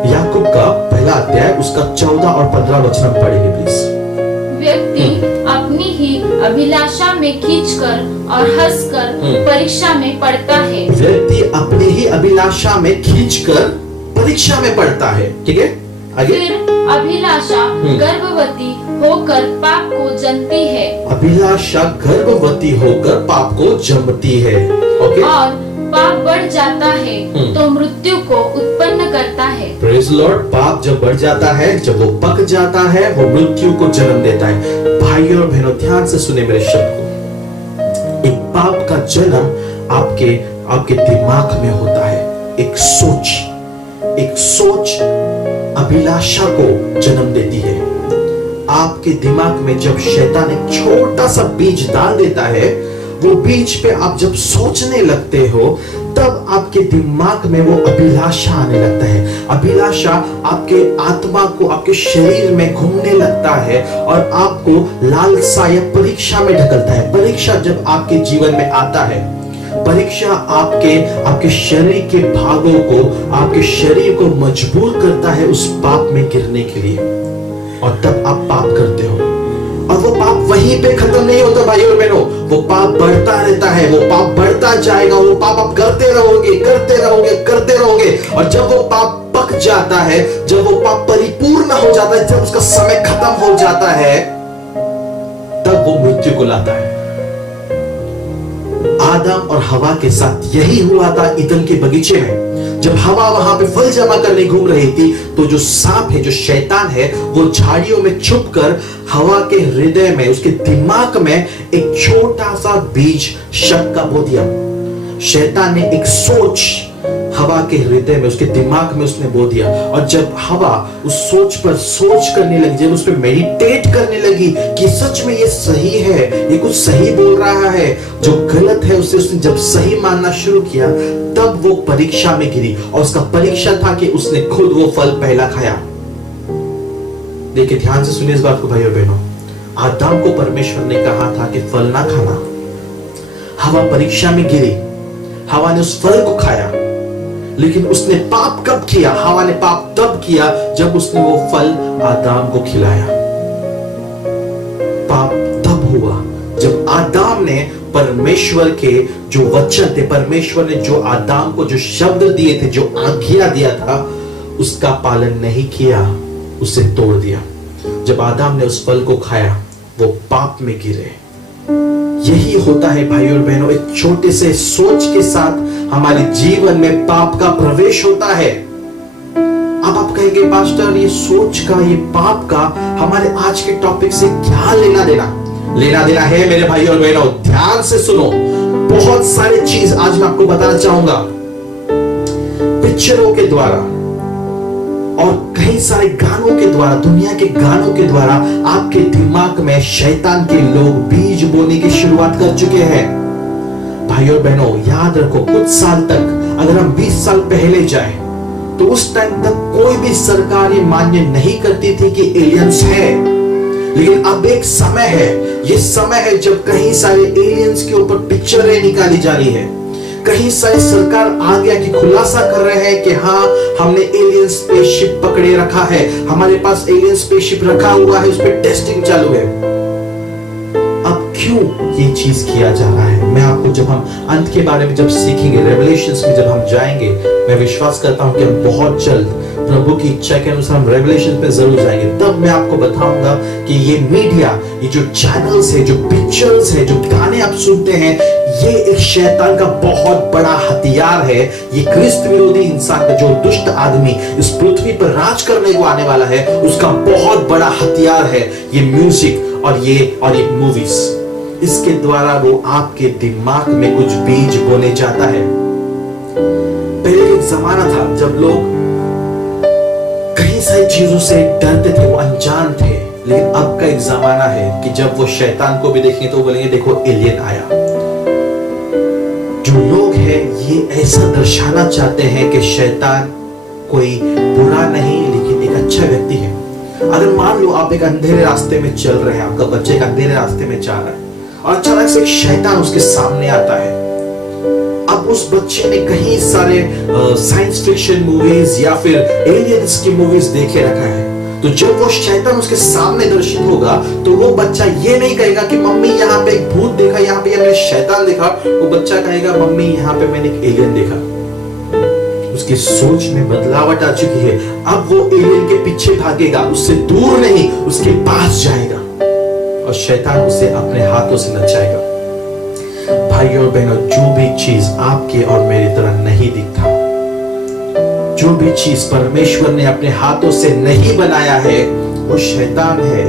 याकूब का पहला अध्याय, उसका 14 और 15 वचन हम पढ़ेंगे प्लीज। व्यक्ति अपनी ही अभिलाषा में खींचकर और हंसकर परीक्षा में पड़ता है। व्यक्ति अपनी ही अभिलाषा में खींचकर परीक्षा में पड़ता है। ठीक है, आगे। फिर अभिलाषा गर्भवती होकर पाप को जन्मती है। अभिलाषा गर्भवती होकर पाप को जन्मती है। ओके। और पाप बढ़ जाता है तो मृत्यु को उत्पन्न करता है। Praise Lord. पाप जब बढ़ जाता है, जब वो पक जाता है, वो मृत्यु को जन्म देता है। भाइयों और बहनों, ध्यान से सुने मेरे शब्द को। एक पाप का जन्म आपके दिमाग में होता है। एक सोच अभिलाषा को जन्म देती है। आपके दिमाग में जब शैतान एक छोटा सा बीज डाल देता है, वो बीज पे आप जब सोचने लगते हो, तब आपके दिमाग में वो अभिलाषा आने लगता है। अभिलाषा आपके आत्मा को, आपके शरीर में घूमने लगता है और आपको लालसा या परीक्षा में ढकलता है। परीक्षा जब आपके जीवन में आता है, परीक्षा आपके शरीर के भागों को, आपके शरीर को मजबूर करता है उस पाप में गिरने के लिए, और तब आप पाप करते हो। और वो पाप वहीं पे खत्म नहीं होता भाइयों और बहनों, वो पाप बढ़ता रहता है, वो पाप बढ़ता जाएगा, वो पाप आप करते रहोगे, और जब वो पाप पक जाता है, जब वो पाप परिपूर्ण हो जाता है, जब उसका समय खत्म हो जाता है, तब वो मृत्यु को लाता है। आदम और हवा के साथ यही हुआ था ईदन के बगीचे में। जब हवा वहां पे फल जमा करने घूम रही थी, तो जो सांप है, जो शैतान है, वो झाड़ियों में छुपकर हवा के हृदय में, उसके दिमाग में एक छोटा सा बीज शक का बो दिया। शैतान ने एक सोच हवा के हृदय में, उसके दिमाग में उसने बो दिया। और जब हवा उस सोच पर सोच करने लगी, जब उस पर मेडिटेट करने लगी कि सच में ये सही है, ये कुछ सही बोल रहा है, जो गलत है उसे उसने जब सही मानना शुरू किया, तब वो परीक्षा में गिरी। और उसका परीक्षा था कि उसने खुद वो फल पहला खाया। देखिए, ध्यान से सुनिए इस बात को भाई और बहनों। आदम को परमेश्वर ने कहा था कि फल ना खाना। हवा परीक्षा में गिरी, हवा ने उस फल को खाया, लेकिन उसने पाप कब किया? हवा ने पाप तब किया जब उसने वो फल आदम को खिलाया। पाप तब हुआ जब आदम ने परमेश्वर के जो वचन थे, परमेश्वर ने जो आदम को जो शब्द दिए थे, जो आज्ञा दिया था, उसका पालन नहीं किया, उसे तोड़ दिया। जब आदम ने उस फल को खाया, वो पाप में गिरे। यही होता है भाई और बहनों, एक छोटे से सोच के साथ हमारे जीवन में पाप का प्रवेश होता है। अब आप कहेंगे पास्टर, ये सोच का, ये पाप का हमारे आज के टॉपिक से क्या लेना देना? लेना देना है मेरे भाई और बहनों, ध्यान से सुनो। बहुत सारी चीज आज मैं आपको बताना चाहूंगा। पिक्चरों के द्वारा और कई सारे गानों के द्वारा, दुनिया के गानों के द्वारा आपके दिमाग में शैतान के लोग बीज बोने की शुरुआत कर चुके हैं। भाई और बहनों, याद रखो, कुछ साल तक, अगर हम 20 साल पहले जाए, तो उस टाइम तक कोई भी सरकार ये मान्य नहीं करती थी कि एलियंस है। लेकिन अब एक समय है, ये समय है जब कई सारे एलियंस के ऊपर पिक्चरें निकाली जा रही है। कहीं सारी सरकार आ गया कि खुलासा कर रहे हैं कि हाँ, हमने एलियन स्पेसशिप पकड़े रखा है, हमारे पास एलियन स्पेसशिप रखा हुआ है, उस पर टेस्टिंग चालू है। अब क्यों ये चीज किया जा रहा है? मैं आपको, जब हम अंत के बारे में जब सीखेंगे, रेवलेशंस में जब हम जाएंगे, मैं विश्वास करता हूं कि हम बहुत जल्द प्रभु की इच्छा के अनुसार हम रेवलेशन पे जरूर जाएंगे। तब मैं आपको बताऊंगा कि ये मीडिया, ये जो चैनल्स है, जो पिक्चर्स है, जो गाने आप सुनते हैं, ये एक शैतान का बहुत बड़ा हथियार है। ये क्रिस्त विरोधी इंसान का, जो दुष्ट आदमी इस पृथ्वी पर राज करने को आने वाला है, उसका बहुत बड़ा हथियार है ये म्यूजिक और ये मूवीज। इसके द्वारा वो आपके दिमाग में कुछ बीज बोने जाता है। पहले एक जमाना था जब लोग कई सारी चीजों से डरते थे, वो अनजान थे। लेकिन अब का एक जमाना है कि जब वो शैतान को भी देखेंगे तो बोलेंगे देखो एलियन आया। जो लोग हैं ये ऐसा दर्शाना चाहते हैं कि शैतान कोई बुरा नहीं, लेकिन एक अच्छा व्यक्ति है। अगर मान लो आप एक अंधेरे रास्ते में चल रहे हैं, आपका बच्चा एक अंधेरे रास्ते में जा रहा है और अचानक से एक शैतान उसके सामने आता है। अब उस बच्चे ने कहीं सारे साइंस फिक्शन मूवीज या फिर एलियंस की मूवीज देखे रखा है, तो जब वो शैतान उसके सामने दर्शित होगा तो वो बच्चा ये नहीं कहेगा कि मम्मी यहाँ पे एक भूत देखा, यहाँ पे मैंने शैतान देखा। वो बच्चा कहेगा मम्मी यहाँ पे मैंने एक एलियन देखा। उसकी सोच में बदलावट आ चुकी है। अब वो एलियन के पीछे भागेगा, उससे दूर नहीं, उसके पास जाएगा और शैतान उसे अपने हाथों से नचाएगा। भाइयों और बहनों, जो भी चीज आपके और मेरी तरह नहीं दिखता, जो भी चीज परमेश्वर ने अपने हाथों से नहीं बनाया है, वो शैतान है।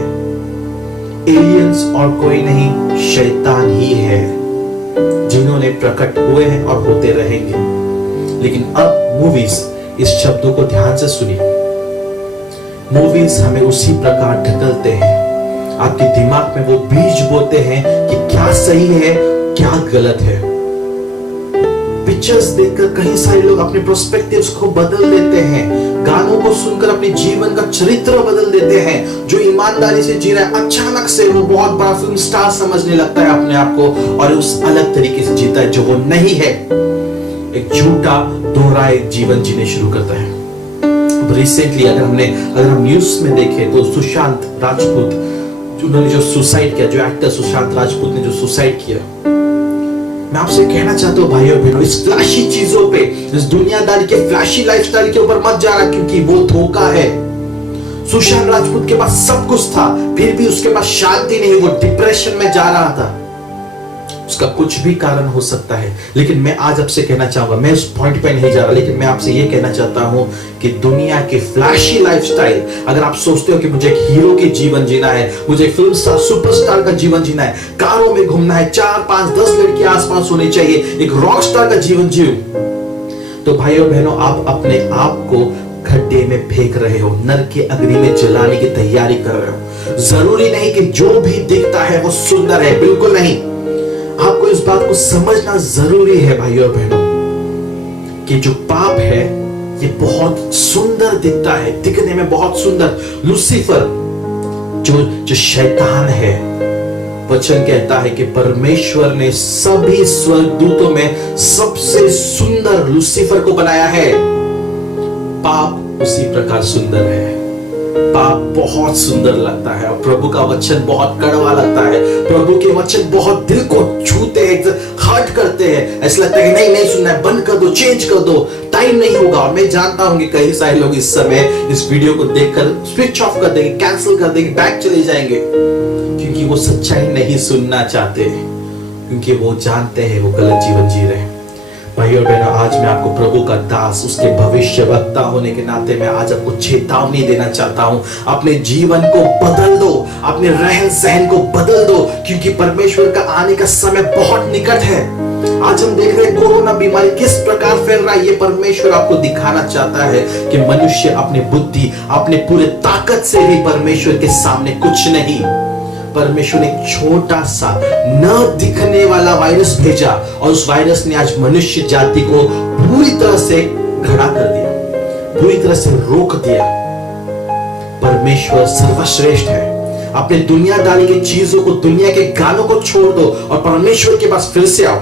एलियंस और कोई नहीं, शैतान ही है, जिन्होंने प्रकट हुए हैं और होते रहेंगे। लेकिन अब मूवीज, इस शब्दों को ध्यान से सुनिए, मूवीज हमें उसी प्रकार ढकलते हैं। आपके दिमाग में वो बीज बोते हैं कि क्या सही है, क्या गलत है। पिक्चर्स देखकर कई सारे लोग अपने पर्सपेक्टिव्स को बदल देते हैं। गानों को सुनकर अपने जीवन का चरित्र बदल देते हैं। जो ईमानदारी से जी रहा है, अचानक से वो बहुत बड़ा फिल्म स्टार समझने लगता है अपने आप को और उस अलग तरीके से जीता है जो वो नहीं है। एक झूठा दोहरा एक जीवन जीने शुरू करता है। रिसेंटली अगर हम न्यूज में देखें तो सुशांत राजपूत, उन्होंने जो सुसाइड किया, जो एक्टर सुशांत राजपूत ने जो सुसाइड किया, मैं आपसे कहना चाहता हूं भाइयों बहनों, इस फ्लैशी चीजों पे, इस दुनियादारी के फ्लैशी लाइफस्टाइल के ऊपर मत जाना, क्योंकि वो धोखा है। सुशांत राजपूत के पास सब कुछ था, फिर भी उसके पास शांति नहीं, वो डिप्रेशन में जा रहा था। उसका कुछ भी कारण हो सकता है, लेकिन मैं आज आपसे कहना चाहूंगा, मैं उस पॉइंट पे नहीं जा रहा, लेकिन मैं आपसे ये कहना चाहता हूं कि दुनिया की फ्लैशी लाइफस्टाइल, अगर आप सोचते हो कि मुझे एक हीरो के जीवन जीना है, मुझे फिल्म स्टार सुपरस्टार का जीवन जीना है, कारों में घूमना है, 4, 5, 10 लड़की आसपास होनी चाहिए, एक रॉक स्टार का जीवन जीऊं, तो भाइयों बहनों, आप अपने आप को खड्डे में फेंक रहे हो, नर के अग्नि में जलाने की तैयारी कर रहे हो। जरूरी नहीं कि जो भी दिखता है वो सुंदर है, बिल्कुल नहीं। आपको इस बात को समझना जरूरी है भाइयों बहनों कि जो पाप है ये बहुत सुंदर दिखता है, दिखने में बहुत सुंदर। लूसीफर जो शैतान है, वचन कहता है कि परमेश्वर ने सभी स्वर्गदूतों में सबसे सुंदर लूसीफर को बनाया है। पाप उसी प्रकार सुंदर है। पाप बहुत सुंदर लगता है और प्रभु का वचन बहुत कड़वा लगता है। प्रभु के वचन बहुत दिल को छूते हैं, हर्ट करते हैं। ऐसा लगता है कि नहीं सुनना है, बंद कर दो, चेंज कर दो, टाइम नहीं होगा। और मैं जानता हूं कि कई सारे लोग इस समय इस वीडियो को देखकर स्विच ऑफ कर देंगे, कैंसिल कर देंगे, बैक चले जाएंगे, क्योंकि वो सच्चाई नहीं सुनना चाहते, क्योंकि वो जानते हैं वो गलत जीवन जी रहे हैं। भाइयों और बहनों, आज मैं आपको प्रभु का दास, उसके भविष्यवक्ता होने के नाते मैं आज आपको चेतावनी देना चाहता हूं। अपने जीवन को बदल दो, अपने रहन सहन को बदल दो, क्योंकि परमेश्वर का आने का समय बहुत निकट है। आज हम देख रहे हैं कोरोना बीमारी किस प्रकार फैल रहा है। ये परमेश्वर आपको दिखाना चाहता है कि मनुष्य अपनी बुद्धि, अपने पूरे ताकत से भी परमेश्वर के सामने कुछ नहीं। परमेश्वर ने एक छोटा सा न दिखने वाला वायरस भेजा और उस वायरस ने आज मनुष्य जाति को पूरी तरह से खड़ा कर दिया, पूरी तरह से रोक दिया। परमेश्वर सर्वश्रेष्ठ है। अपने दुनियादारी की चीजों को, दुनिया के गानों को छोड़ दो और परमेश्वर के पास फिर से आओ।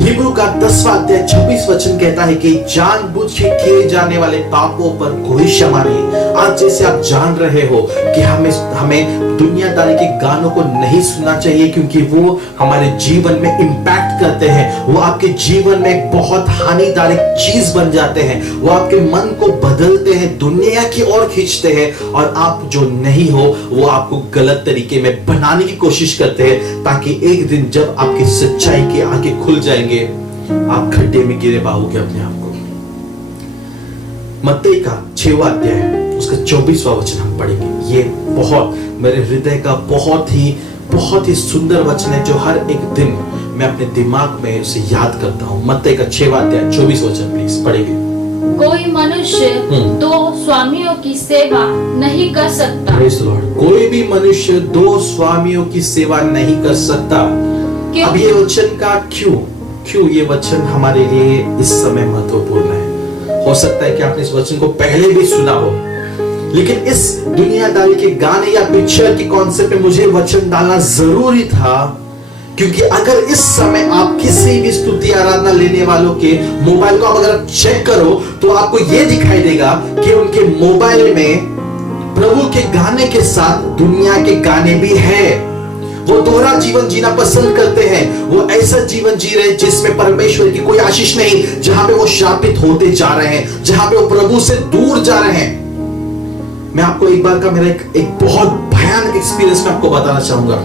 हिब्रू का 10वां अध्याय 26 वचन कहता है कि जानबूझ के किए जाने वाले पापों पर कोई क्षमा नहीं। आज जैसे आप जान रहे हो कि हमें दुनियादारी के गानों को नहीं सुनना चाहिए, क्योंकि वो हमारे जीवन में इंपैक्ट करते हैं। वो आपके जीवन में एक बहुत हानिकारक चीज बन जाते हैं। वो आपके मन को बदलते हैं, दुनिया की ओर खींचते हैं, और आप जो नहीं हो वो आपको गलत तरीके में बनाने की कोशिश करते हैं, ताकि एक दिन जब आपकी सच्चाई की आंखें खुल जाएंगे, आप खड्डे में गिरे पाओगे अपने आप को। मत्ती का 6वां अध्याय उसका 24वां वचन हम पढ़ेंगे। ये बहुत मेरे हृदय का बहुत ही सुंदर वचन है, जो हर एक दिन मैं अपने दिमाग में उसे याद करता हूँ। मत्ती का 6वां अध्याय 24 वचन प्लीज पढ़ेंगे। कोई मनुष्य दो स्वामियों की सेवा नहीं कर सकता। Praise the Lord। कोई भी मनुष्य दो स्वामियों की सेवा नहीं कर सकता। अब ये वचन का क्यों ये वचन हमारे लिए इस समय महत्वपूर्ण है। हो सकता है कि आपने इस वचन को पहले भी सुना हो, लेकिन इस दुनियादारी के गाने या पिक्चर की कॉन्सेप्ट में मुझे वचन डालना जरूरी था, क्योंकि अगर इस समय आप किसी भी स्तुति आराधना लेने वालों के मोबाइल को अगर आप चेक करो तो आपको यह दिखाई देगा कि उनके मोबाइल में प्रभु के गाने के साथ दुनिया के गाने भी है। वो दोहरा जीवन जीना पसंद करते हैं। वो ऐसा जीवन जी रहे हैं जिसमें परमेश्वर की कोई आशीष नहीं, जहां पे वो शापित होते जा रहे हैं, जहां पे वो प्रभु से दूर जा रहे हैं। मैं आपको एक बार का मेरा एक बहुत भयानक एक्सपीरियंस मैं आपको बताना चाहूंगा।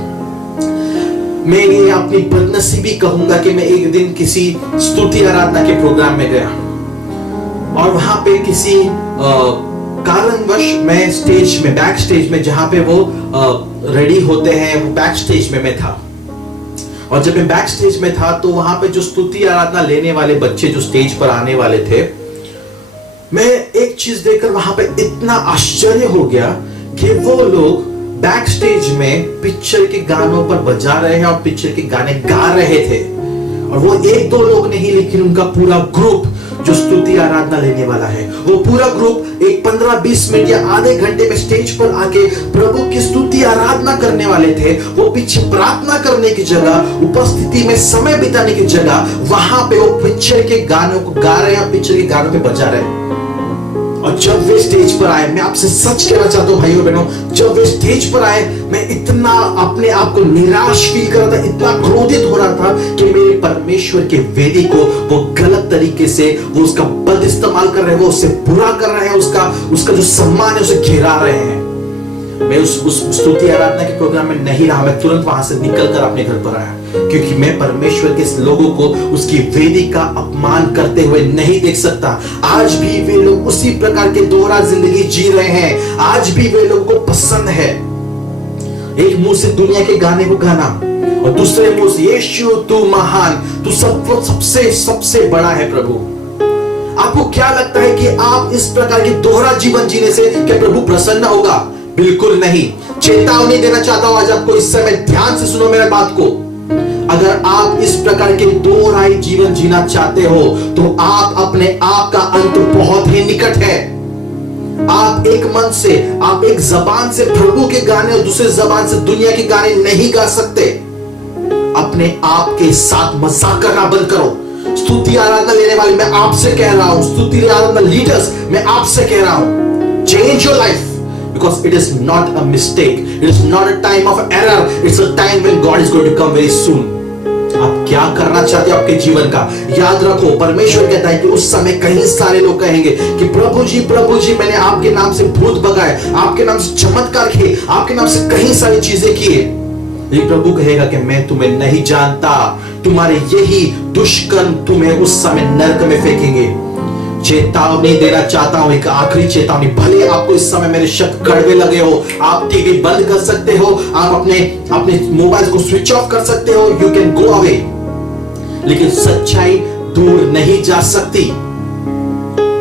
मैं ये अपनी बदनसीबी कहूंगा कि मैं एक दिन किसी स्तुति आराधना के प्रोग्राम में गया और वहां पे किसी कारणवश मैं स्टेज में, बैक स्टेज में, जहां पे वो रेडी होते हैं, वो बैक स्टेज में मैं था। और जब मैं बैक स्टेज में था तो वहां पे जो स्तुति आराधना लेने वाले बच्चे जो स्टेज पर आने वाले थे, मैं एक चीज देखकर वहां पे इतना आश्चर्य हो गया कि वो लोग बैक स्टेज में पिक्चर के गानों पर बजा रहे हैं और पिक्चर के गाने गा रहे थे। और वो एक दो लोग नहीं, लेकिन उनका पूरा ग्रुप जो स्तुति आराधना लेने वाला है, वो पूरा ग्रुप एक 15-20 मिनट या आधे घंटे में स्टेज पर आके प्रभु की स्तुति आराधना करने वाले थे। वो पीछे प्रार्थना करने की जगह, उपस्थिति में समय बिताने की जगह, वहां पे वो पिक्चर के गानों को गा रहे हैं, पिक्चर के गानों पे बजा रहे हैं। और जब वे स्टेज पर आए, मैं आपसे सच कहना चाहता हूं भाइयों बहनों, जब वे स्टेज पर आए, मैं इतना अपने आप को निराश फील कर रहा था, इतना क्रोधित हो रहा था कि मेरे परमेश्वर के वेदी को वो गलत तरीके से वो उसका बद इस्तेमाल कर रहे हैं, वो उससे बुरा कर रहे हैं, उसका जो सम्मान है उसे गिरा रहे हैं। मैं उस स्तुति आराधना के प्रोग्राम में नहीं रहा। मैं तुरंत वहां से निकलकर अपने घर पर आया, क्योंकि मैं परमेश्वर के लोगों को उसकी वेदी का अपमान करते हुए नहीं देख सकता। आज भी वे लोग उसी प्रकार के दोहरा जिंदगी जी रहे हैं। आज भी वे लोगों को पसंद है एक मुंह से दुनिया के गाने को गाना और दूसरे मुंह से यीशु तू महान, तू सबसे बड़ा है प्रभु। आपको क्या लगता है कि आप इस प्रकार के दोहरा जीवन जीने से क्या प्रभु प्रसन्न होगा? बिल्कुल नहीं। चेतावनी देना चाहता हूं आज आपको, इस समय ध्यान से सुनो मेरे बात को। अगर आप इस प्रकार के दोहराई जीवन जीना चाहते हो तो आप अपने आप का अंत बहुत ही निकट है। आप एक मन से, आप एक जबान से प्रभु के गाने और दूसरे जबान से दुनिया के गाने नहीं गा सकते। अपने आप के साथ मजाक करना बंद करो। स्तुति आराधना लेने वाले मैं आपसे कह रहा हूं, स्तुति आराधना लीडर्स मैं आपसे कह रहा हूं, change your life because it is not a mistake, it is not a time of error, it's a time when God is going to come very soon. आप क्या करना चाहते हो आपके जीवन का? याद रखो, परमेश्वर कहता है कि उस समय कई सारे लोग कहेंगे कि प्रभु जी मैंने आपके नाम से भूत भगाए, आपके नाम से चमत्कार किए, आपके नाम से कई सारी चीजें किए। लेकिन प्रभु कहेगा कि मैं तुम्हें नहीं जानता, तुम्हारे यही दुष्कर्म तुम्हें उस समय नरक में फेंकेंगे। चेतावनी देना चाहता हूं, एक आखिरी चेतावनी। भले आपको इस समय मेरे शब्द कड़वे लगे हो, आप टीवी बंद कर सकते हो, आप अपने मोबाइल को स्विच ऑफ कर सकते हो, यू कैन गो अवे, लेकिन सच्चाई दूर नहीं जा सकती।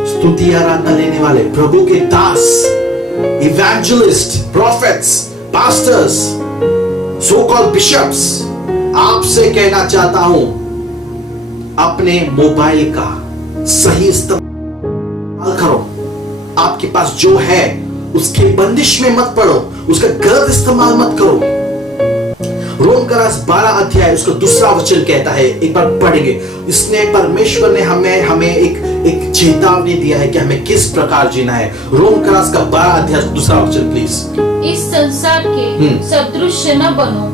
स्तुति आराधना लेने वाले प्रभु के दास, evangelist, prophets, pastors, so called bishops, आपसे कहना चाहता हूं, अपने मोबाइल का सही इस्तेमाल करो। आपके पास जो है उसके बंदिश में मत पड़ो, उसका गलत इस्तेमाल मत करो। रोम का 12 अध्याय उसका दूसरा वचन कहता है, एक बार पढ़ेंगे। इसने परमेश्वर ने हमें एक चेतावनी दिया है कि हमें किस प्रकार जीना है। रोम का 12 अध्याय दूसरा वचन प्लीज। इस संसार के सदृश न बनो,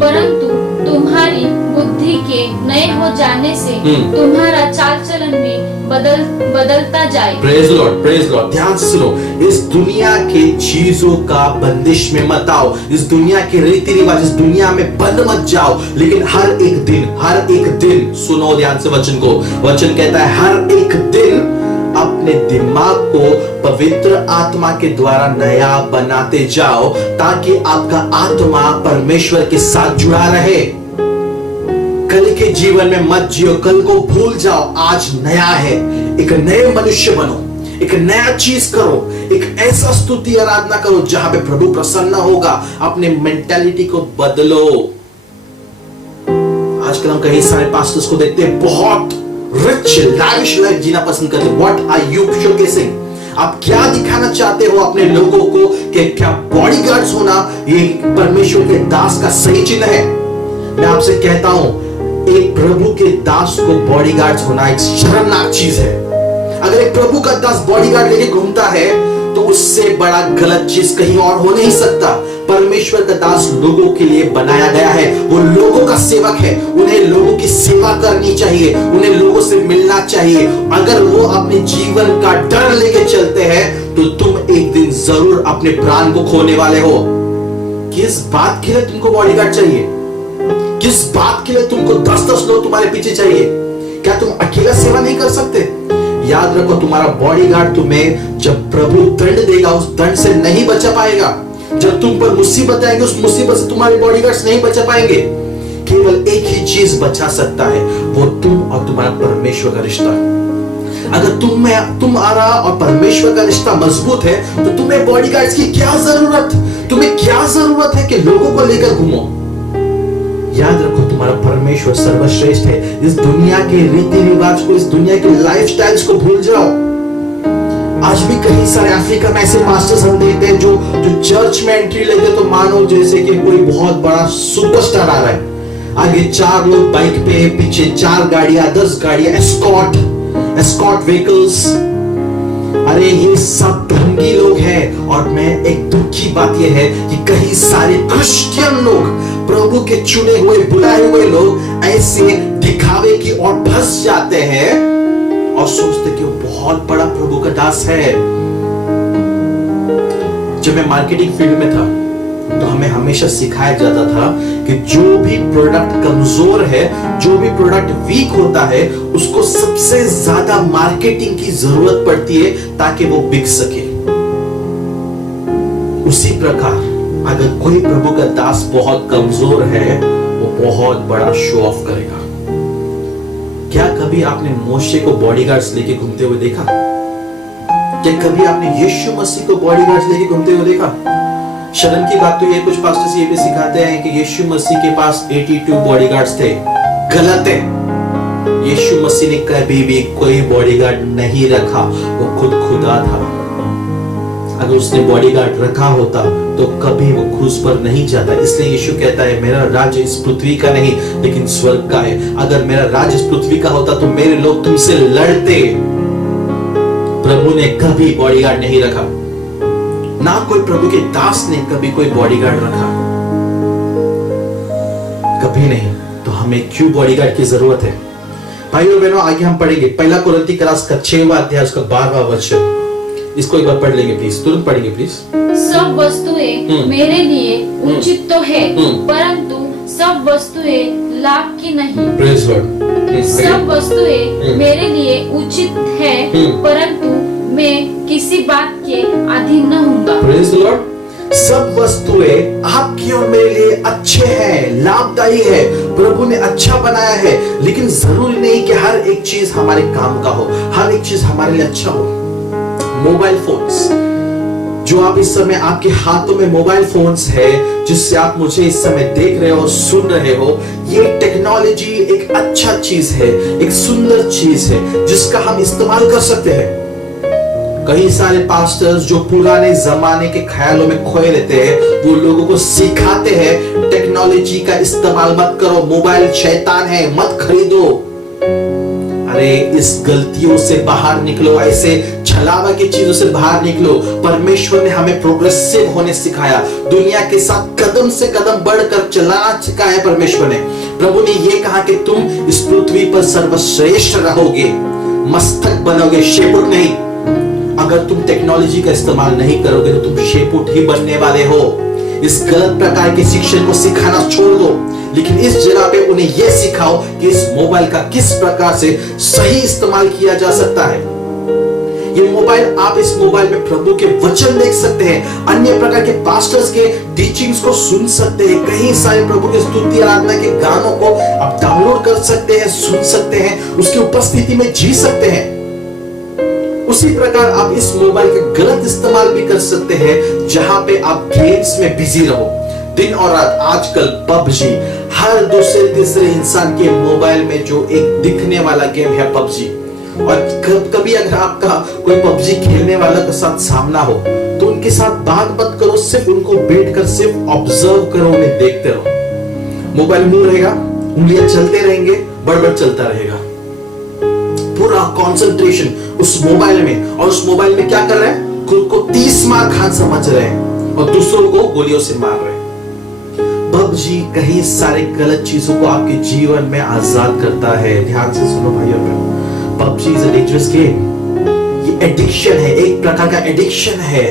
परंतु तुम्हारी बुद्धि के नए हो जाने से तुम्हारा चाल चलन भी बदलता जाए। Praise Lord. ध्यान से सुनो, इस दुनिया के चीजों का बंदिश में मत आओ, इस दुनिया के रीति रिवाज, इस दुनिया में बंद मत जाओ, लेकिन हर एक दिन सुनो ध्यान से वचन को। वचन कहता है हर एक दिन अपने दिमाग को पवित्र आत्मा के द्वारा नया बनाते जाओ, ताकि आपका आत्मा परमेश्वर के साथ जुड़ा रहे। कल के जीवन में मत जियो, कल को भूल जाओ, आज नया है। एक नए मनुष्य बनो, एक नया चीज करो, एक ऐसा स्तुति आराधना करो जहां पे प्रभु प्रसन्न होगा। अपने मेंटालिटी को बदलो। आजकल हम कई सारे पास्टर्स को देखते हैं, बहुत रिच लाविश लाइफ जीना पसंद करते हैं। What are you showcasing? आप क्या दिखाना चाहते हो अपने लोगों को? कि क्या बॉडीगार्ड्स होना ये परमेश्वर के दास का सही चिन्ह है? मैं आपसे कहता हूं, एक प्रभु के दास को बॉडीगार्ड्स होना एक शर्मनाक चीज है। अगर एक प्रभु का दास बॉडीगार्ड लेके घूमता है तो उससे बड़ा गलत चीज कहीं और हो नहीं सकता। परमेश्वर का दास लोगों के लिए बनाया गया है, वो लोगों का सेवक है, उन्हें लोगों की सेवा करनी चाहिए, उन्हें लोगों से मिलना चाहिए। अगर वो अपने जीवन का डर लेके चलते हैं तो तुम एक दिन जरूर अपने प्राण को खोने वाले हो। किस बात के लिए तुमको बॉडीगार्ड चाहिए? किस बात के लिए तुमको 10-10 लोग तुम्हारे पीछे चाहिए? क्या तुम अकेला सेवा नहीं कर सकते? याद रखो, तुम्हारा बॉडीगार्ड तुम्हें जब प्रभु दंड देगा उस दंड से नहीं बचा पाएगा। जब तुम पर मुसीबत आएगी उस मुसीबत से तुम्हारे बॉडीगार्ड्स नहीं बचा पाएंगे। केवल एक ही चीज बचा सकता है, वो तुम और तुम्हारा परमेश्वर का रिश्ता। अगर तुम्हारा और परमेश्वर का रिश्ता मजबूत है तो तुम्हें बॉडीगार्ड्स की क्या जरूरत? तुम्हें क्या जरूरत है कि लोगों को लेकर घूमो? याद रखो, तुम्हारा परमेश्वर सर्वश्रेष्ठ है। इस दुनिया के रीति रिवाज को, इस दुनिया के लाइफस्टाइल्स को भूल जाओ। आज भी कई सारे अफ्रीका में ऐसे पास्टर्स हम देखते हैं जो चर्च में एंट्री लेते तो मानो जैसे कि कोई बहुत बड़ा सुपरस्टार आ रहा है। आगे 4 लोग बाइक पे, पीछे 4 गाड़ियां, 10 गाड़ियां, एस्कॉर्ट व्हीकल्स। अरे ये सब ढोंगी लोग हैं। और मैं एक दुख की बात यह है कि कई सारे क्रिश्चियन लोग, प्रभु के चुने हुए बुलाए हुए लोग ऐसे दिखावे की ओर फंस जाते हैं और सोचते कि वो बहुत बड़ा प्रभु का दास है। जब मैं मार्केटिंग फील्ड में था तो हमें हमेशा सिखाया जाता था कि जो भी प्रोडक्ट कमजोर है, जो भी प्रोडक्ट वीक होता है, उसको सबसे ज्यादा मार्केटिंग की जरूरत पड़ती है ताकि वो बिक सके। उसी प्रकार अगर कोई प्रभु का दास बहुत कमजोर है, वो बहुत बड़ा शो ऑफ करेगा। क्या कभी आपने मोशे को बॉडीगार्ड्स लेके घूमते हुए देखा? क्या कभी आपने यीशु मसीह को बॉडीगार्ड्स लेके घूमते हुए देखा? शर्म की बात तो ये, कुछ पास्टर्स ये भी सिखाते हैं कि यीशु मसीह के पास 82 बॉडीगार्ड्स थे। गलत है। यीशु मसीह ने कभी भी कोई बॉडीगार्ड नहीं रखा, वो खुद खुदा था। अगर उसने बॉडीगार्ड रखा होता तो कभी वो क्रूस पर नहीं जाता। इसलिए यीशु कहता है मेरा राज्य इस पृथ्वी का नहीं लेकिन स्वर्ग का है। अगर मेरा राज्य इस पृथ्वी का होता तो मेरे लोग तुमसे लड़ते। प्रभु ने कभी बॉडीगार्ड नहीं रखा, ना कोई प्रभु के दास ने कभी कोई बॉडीगार्ड रखा, कभी नहीं। तो हमें क्यों बॉडीगार्ड की जरूरत है? भाइयों बहनों, आगे हम पढ़ेंगे पहला कुरिन्थी क्लास का 6वां अध्याय उसका 12वां वचन। इसको एक बार पढ़ लेंगे प्लीज, तुरंत पढ़ेंगे प्लीज। सब वस्तुएं मेरे लिए उचित तो है, परंतु सब वस्तुएं लाभ की नहीं। Praise Lord. सब वस्तुएं मेरे लिए उचित है, परंतु मैं किसी बात के अधीन न होऊंगा। Praise Lord. सब वस्तुएं आपकी और मेरे लिए अच्छे हैं, लाभदायी है, प्रभु ने अच्छा बनाया है, लेकिन जरूरी नहीं कि हर एक चीज हमारे काम का हो, हर एक चीज हमारे लिए अच्छा हो। मोबाइल फोन्स जो आप इस समय आपके हाथों में मोबाइल फोन्स है, जिससे आप मुझे इस समय देख रहे हो, सुन रहे हो, ये टेक्नोलॉजी एक अच्छा चीज है, एक सुंदर चीज है जिसका हम इस्तेमाल कर सकते हैं। कई सारे पास्टर्स जो पुराने जमाने के ख्यालों में खोए रहते हैं, वो लोगों को सिखाते हैं टेक्नोलॉजी का इस्तेमाल मत करो, मोबाइल शैतान है, मत खरीदो। अरे इस गलतियों से बाहर निकलो, ऐसे छलावा की चीजों से बाहर निकलो। परमेश्वर ने हमें प्रोग्रेसिव होने सिखाया, दुनिया के साथ कदम से कदम बढ़कर चलाना सिखाया परमेश्वर ने। प्रभु ने यह कहा कि तुम इस पृथ्वी पर सर्वश्रेष्ठ रहोगे, मस्तक बनोगे, शेपुट नहीं। अगर तुम टेक्नोलॉजी का इस्तेमाल नहीं करोगे तो तुम शेपुट ही बनने वाले हो। इस गलत प्रकार के शिक्षण को सिखाना छोड़ दो, लेकिन इस जगह पे उन्हें यह सिखाओ कि इस मोबाइल का किस प्रकार से सही इस्तेमाल किया जा सकता है। ये मोबाइल, आप इस मोबाइल में प्रभु के वचन देख सकते हैं, अन्य प्रकार के पास्टर्स के टीचिंग्स को सुन सकते हैं, कई सारे प्रभु के स्तुति आराधना के गानों को आप डाउनलोड कर सकते हैं, सुन सकते हैं, उसकी उपस्थिति में जी सकते हैं। उसी प्रकार आप इस मोबाइल का गलत इस्तेमाल भी कर सकते हैं, जहां पे आप गेम्स में बिजी रहो दिन और रात। आजकल पबजी, हर दूसरे तीसरे इंसान के मोबाइल में जो एक दिखने वाला गेम है पबजी। और कभी अगर आपका कोई पबजी खेलने वाला के साथ सामना हो तो उनके साथ बात मत करो, सिर्फ उनको बैठकर सिर्फ ऑब्जर्व करो, उन्हें देखते रहो। मोबाइल मुंह रहेगा, उंगलियां चलते रहेंगे, बड़बड़ चलता रहेगा, पूरा कंसंट्रेशन उस मोबाइल में। और उस मोबाइल में क्या कर रहे हैं? खुद को 30 मार खान समझ रहे हैं और दूसरों को गोलियों से मार रहे हैं। पबजी कई सारे गलत चीजों को आपके जीवन में आजाद करता है। ध्यान से सुनो भाइयों बहनों, PUBG is a dangerous game. ये एडिक्शन है, एक प्रकार का एडिक्शन है,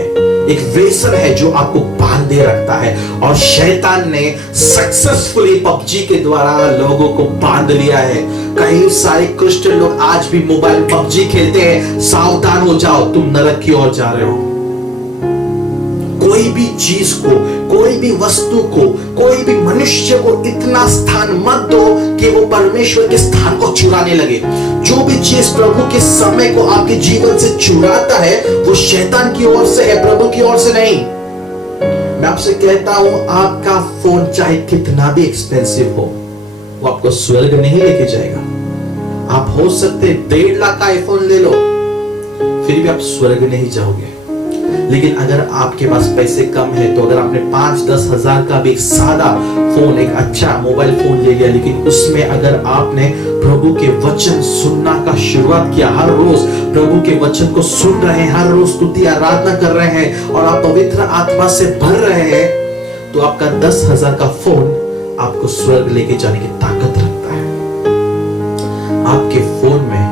एक व्यसन है जो आपको बांधे रखता है। और शैतान ने सक्सेसफुली पबजी के द्वारा लोगों को बांध लिया है। कई सारे क्रिश्चियन लोग आज भी मोबाइल पबजी खेलते हैं। सावधान हो जाओ, तुम नरक की ओर जा रहे हो। कोई भी चीज को, कोई भी वस्तु को, कोई भी मनुष्य को इतना स्थान मत दो कि वो परमेश्वर के स्थान को चुराने लगे। जो भी चीज प्रभु के समय को आपके जीवन से चुराता है वो शैतान की ओर से है, प्रभु की ओर से नहीं। मैं आपसे कहता हूं, आपका फोन चाहे कितना भी एक्सपेंसिव हो, वो आपको स्वर्ग नहीं लेके जाएगा। आप हो सकते 1.5 लाख का आईफोन ले लो, फिर भी आप स्वर्ग नहीं जाओगे। लेकिन अगर आपके पास पैसे कम है तो अगर आपने 5-10 हजार का भी एक सादा फोन, एक अच्छा मोबाइल फोन ले लिया, लेकिन उसमें अगर आपने प्रभु के वचन सुनना का शुरुआत किया, हर रोज प्रभु के वचन को सुन रहे हैं, हर रोज स्तुति आराधना कर रहे हैं और आप पवित्र आत्मा से भर रहे हैं, तो आपका 10,000 का फोन आपको स्वर्ग लेके जाने की ताकत रखता है। आपके फोन में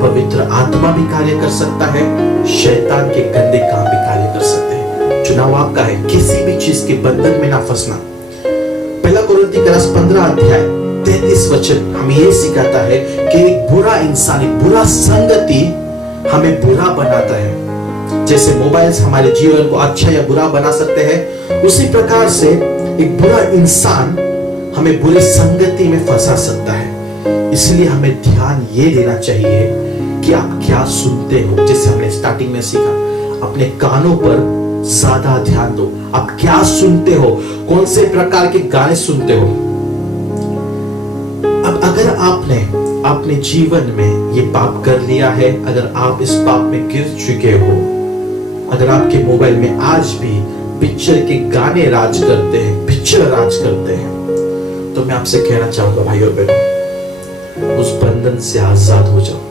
पवित्र आत्मा भी कार्य कर सकता है, शैतान के गंदे काम भी कार्य कर सकते हैं। चुनाव आपका है, किसी भी चीज के बंधन में ना फंसना। पहला कुरिन्थी क्लास 15 अध्याय 33 वचन हमें यह सिखाता है कि एक बुरा इंसान, एक बुरा संगति हमें बुरा बनाता है। जैसे मोबाइल्स हमारे जीवन को अच्छा या बुरा बना सकते हैं, उसी प्रकार से एक बुरा इंसान हमें बुरी संगति में फंसा सकता है। इसलिए हमें ध्यान ये देना चाहिए कि आप क्या सुनते हो। जैसे हमने स्टार्टिंग में सीखा, अपने कानों पर ज्यादा ध्यान दो। आप क्या सुनते हो, कौन से प्रकार के गाने सुनते हो। अब अगर आपने अपने जीवन में ये पाप कर लिया है, अगर आप इस पाप में गिर चुके हो, अगर आपके मोबाइल में आज भी पिक्चर के गाने राज करते हैं, पिक्चर राज करते हैं, तो मैं आपसे कहना चाहूंगा भाई और बहनों, उस बंधन से आजाद हो जाओ।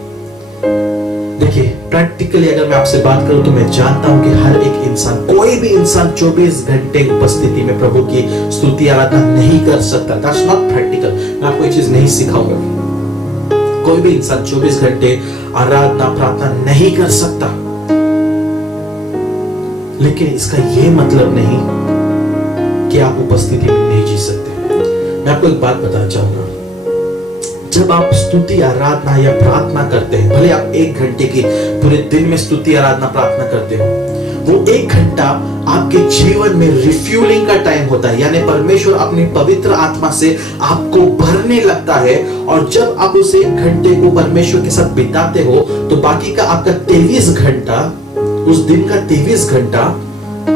देखिए, प्रैक्टिकली अगर मैं आपसे बात करूं तो मैं जानता हूं कि हर एक इंसान, कोई भी इंसान 24 घंटे उपस्थिति में प्रभु की स्तुति आराधना नहीं कर सकता। That's not practical. मैं आपको ये चीज नहीं सिखाऊंगा। कोई भी इंसान 24 घंटे आराधना प्रार्थना नहीं कर सकता, लेकिन इसका यह मतलब नहीं कि आप उपस्थिति में नहीं जी सकते। मैं आपको एक बात बताना चाहूंगा, जब आप स्तुति आराधना या प्रार्थना करते हैं, भले आप 1 घंटे की पूरे दिन में स्तुति आराधना प्रार्थना करते हो, वो 1 घंटा आपके जीवन में रिफ्यूलिंग का टाइम होता है। यानी परमेश्वर अपनी पवित्र आत्मा से आपको भरने लगता है, और जब आप उस 1 घंटे को परमेश्वर के साथ बिताते हो, तो बाकी का आपका 23 घंटा, उस दिन का 23 घंटा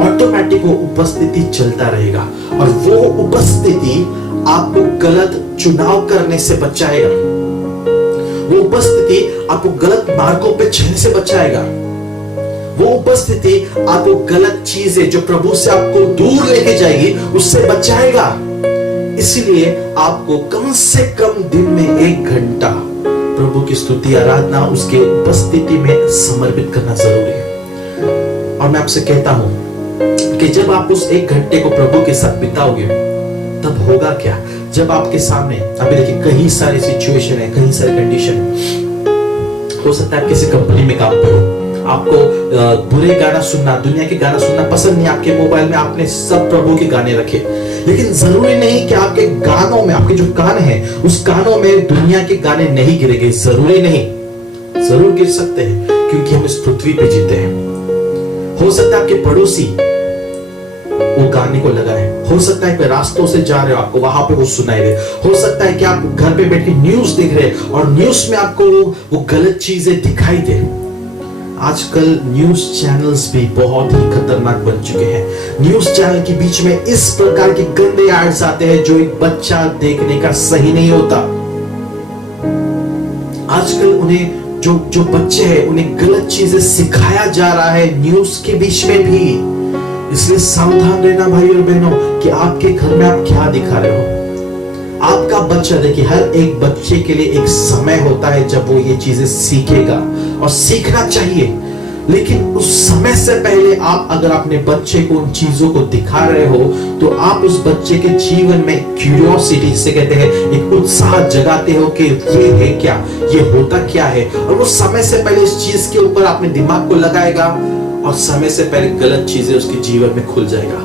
ऑटोमेटिक वो उपस्थिति चलता रहेगा, और वो उपस्थिति आपको गलत चुनाव करने से बचाएगा। वो उपस्थिति आपको गलत मार्गों पे चलने से बचाएगा। वो उपस्थिति आपको गलत चीजें जो प्रभु से आपको दूर लेके जाएगी उससे बचाएगा। इसलिए आपको कम से कम दिन में 1 घंटा प्रभु की स्तुति आराधना, उसके उपस्थिति में समर्पित करना जरूरी है। और मैं आपसे कहता हूं कि जब आप उस 1 घंटे को प्रभु के साथ बिताओगे, तब होगा क्या, जब आपके सामने, अभी देखिए कई सारी सिचुएशन है, कई सारी कंडीशन है। हो सकता है आप किसी कंपनी में काम करो, आपको बुरे गाना सुनना, दुनिया के गाना सुनना पसंद नहीं, आपके मोबाइल में आपने सब प्रभु के गाने रखे, लेकिन जरूरी नहीं कि आपके गानों में, आपके जो कान है उस कानों में दुनिया के गाने नहीं गिरेंगे। जरूरी नहीं, जरूर गिर सकते हैं, क्योंकि हम इस पृथ्वी पे जीते हैं। हो सकता है आपके पड़ोसी वो गाने को लगाए, हो सकता है कि रास्तों से जा रहे हो, आपको वहां पे वो सुनाई दे, हो सकता है कि आप घर पे बैठ के न्यूज देख रहे हैं और न्यूज में आपको वो गलत चीजें दिखाई दे। आजकल न्यूज चैनल्स भी बहुत ही खतरनाक बन चुके हैं। न्यूज चैनल के बीच में इस प्रकार के गंदे एड्स आते हैं जो एक बच्चा देखने का सही नहीं होता। आजकल उन्हें जो बच्चे हैं उन्हें गलत चीजें सिखाया जा रहा है न्यूज के बीच में भी। इसलिए सावधान रहना भाई और बहनों कि आपके घर में आप क्या दिखा रहे हो। आपका बच्चा, देखिए हर एक बच्चे के लिए एक समय होता है जब वो ये चीजें सीखेगा, और सीखना चाहिए, लेकिन उस समय से पहले आप अगर अपने बच्चे को उन चीजों को दिखा रहे हो, तो आप उस बच्चे के जीवन में क्यूरियोसिटी से कहते हैं, एक उत्साह जगाते हो कि ये है क्या, ये होता क्या है, और वो समय से पहले इस चीज के ऊपर अपने दिमाग को लगाएगा, और समय से पहले गलत चीजें उसके जीवन में खुल जाएगा।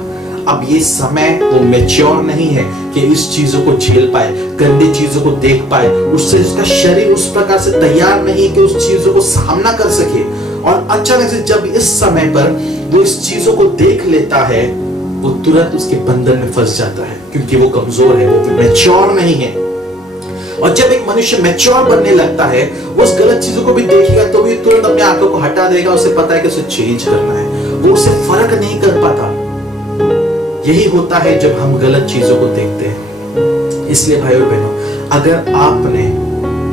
अब ये समय वो मैच्योर नहीं है कि इस चीजों को झेल पाए, गंदी चीजों को देख पाए, उससे उसका शरीर उस प्रकार से तैयार नहीं है कि उस चीजों को सामना कर सके। और अचानक से जब इस समय पर वो इस चीजों को देख लेता है, वो तुरंत उसके बंधन में फंस जाता है, क्योंकि वो कमजोर है, वो मैच्योर नहीं है। और जब एक मनुष्य मैच्योर बनने लगता है, वो उस गलत चीजों को भी देखेगा तो भी तुरंत अपने आंखों को हटा देगा। उसे पता है कि उसे चेंज करना है, वो उसे फर्क नहीं कर पाता। यही होता है जब हम गलत चीजों को देखते हैं। इसलिए भाई और बहनों, अगर आपने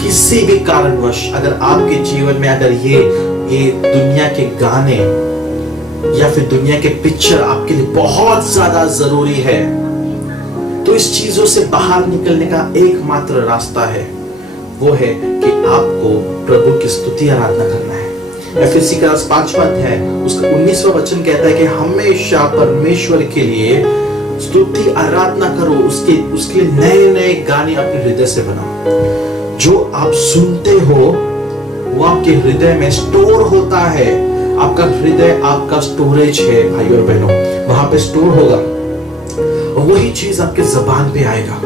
किसी भी कारणवश, अगर आपके जीवन में अगर ये दुनिया के गाने या फिर दुनिया के पिक्चर आपके लिए बहुत ज्यादा जरूरी है, तो इस चीजों से बाहर निकलने का एकमात्र रास्ता है, वो है कि आपको प्रभु की स्तुति आराधना करना है। एफएससी का 5वां अध्याय उसका 19वां वचन कहता है कि हमेशा परमेश्वर के लिए स्तुति आराधना करो, उसके लिए नए नए गाने अपने हृदय से बनाओ। जो आप सुनते हो वो आपके हृदय में स्टोर होता है। आपका हृदय आपका स्टोरेज है भाई और बहनों, वहां पे स्टोर होगा, और वही चीज आपके जबान पे आएगा।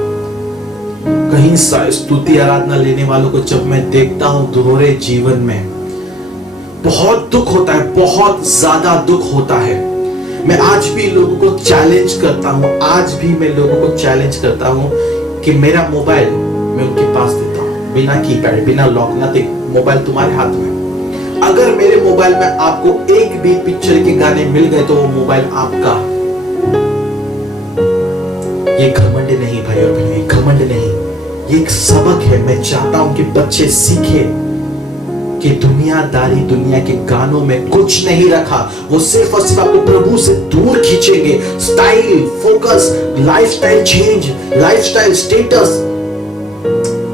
कहीं स्तुति आराधना लेने वालों को जब मैं देखता हूं दोहरे जीवन में, बहुत दुख होता है, बहुत ज्यादा दुख होता है। मैं आज भी लोगों को चैलेंज करता हूं, आज भी मैं लोगों को चैलेंज करता हूं कि मेरा मोबाइल मैं उनके पास देता हूं, बिना कीपैड, बिना लॉक, नथिंग, मोबाइल तुम्हारे हाथ में। अगर मेरे मोबाइल में आपको एक भी पिक्चर के गाने मिल गए तो वो मोबाइल आपका। ये घमंड नहीं भाई और बहनों, ये घमंड नहीं, ये एक सबक है। मैं चाहता हूं कि बच्चे सीखे कि दुनियादारी, दुनिया के गानों में कुछ नहीं रखा। वो सिर्फ और सिर्फ आपको प्रभु से दूर खींचेंगे। Style, focus, lifestyle change, lifestyle status,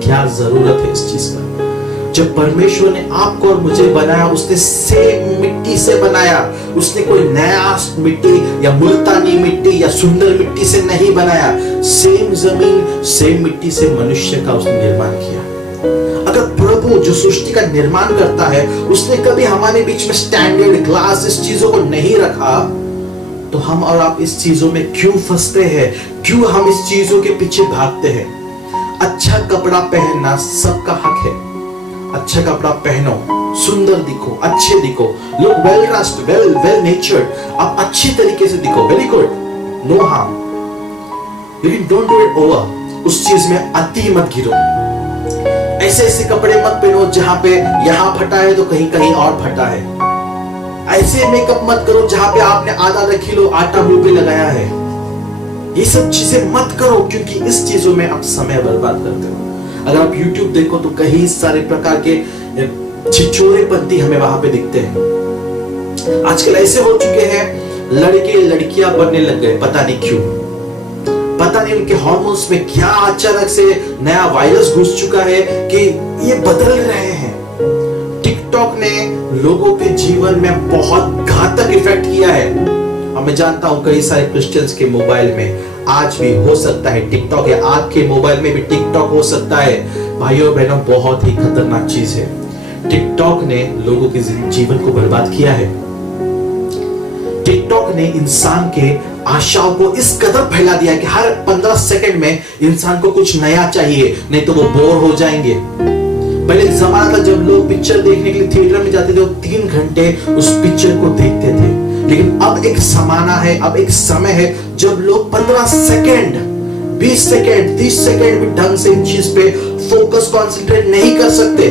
क्या जरूरत है इस चीज का? जब परमेश्वर ने आपको और मुझे बनाया, उसने सेम मिट्टी से बनाया। उसने कोई नया मिट्टी या मुल्तानी मिट्टी या सुंदर मिट्टी से नहीं बनाया। सेम जमीन, सेम मिट्टी से मनुष्य का उसने निर्माण किया। अगर प्रभु जो सृष्टि का निर्माण करता है, उसने कभी हमारे बीच में स्टैंडर्ड, ग्लास, इस चीजों को नहीं रखा, तो हम और आप इस चीजों में क्यों फंसते हैं? क्यों हम इस चीजों के पीछे भागते हैं? अच्छा कपड़ा पहनना सबका हक है। अच्छा कपड़ा पहनो, सुंदर दिखो, अच्छे दिखो, लुक वेल ड्रेस्ड, वेल नेचर्ड, आप अच्छी तरीके से दिखो, वेरी गुड, नो हार्म, लेकिन डोंट डू इट ओवर। उस चीज में अति मत गिरो। ऐसे ऐसे कपड़े मत पहनो जहां पे यहां फटा है तो कहीं कहीं और फटा है। ऐसे मेकअप मत करो जहां पे आपने आधा किलो आटा मुंह पे लगाया है। ये सब चीजें मत करो, क्योंकि इस चीजों में आप समय बर्बाद करते हो। अगर आप YouTube देखो तो कई सारे प्रकार के छिछोरेपंती हमें वहां पे दिखते हैं। आजकल ऐसे हो चुके हैं, लड़के लड़कियां बनने लग गए, पता नहीं क्यों, पता नहीं उनके हार्मोन्स में क्या अचानक से नया वायरस घुस चुका है कि ये बदल रहे हैं। टिकटॉक ने लोगों के जीवन में बहुत घातक इफेक्ट किया है। और मैं जानता हूं कई सारे क्रिश्चियंस के मोबाइल में आज भी हो सकता है टिकटॉक, या आपके मोबाइल में भी टिकटॉक हो सकता है। भाइयों बहनों, बहुत ही खतरनाक चीज है। टिकटॉक ने लोगों के जीवन को बर्बाद किया है। टिकटॉक ने इंसान के आशाओं को इस कदर फैला दिया कि हर 15 सेकंड में इंसान को कुछ नया चाहिए, नहीं तो वो बोर हो जाएंगे। पहले एक जमाना था जब लोग पिक्चर देखने के लिए थिएटर में जाते थे, वो 3 घंटे उस पिक्चर को देखते थे। लेकिन अब एक जमाना है, अब एक समय है जब लोग 15 सेकंड, 20 सेकंड, 30 सेकंड भी ढंग से इन चीज पे फोकस, कंसंट्रेट नहीं कर सकते।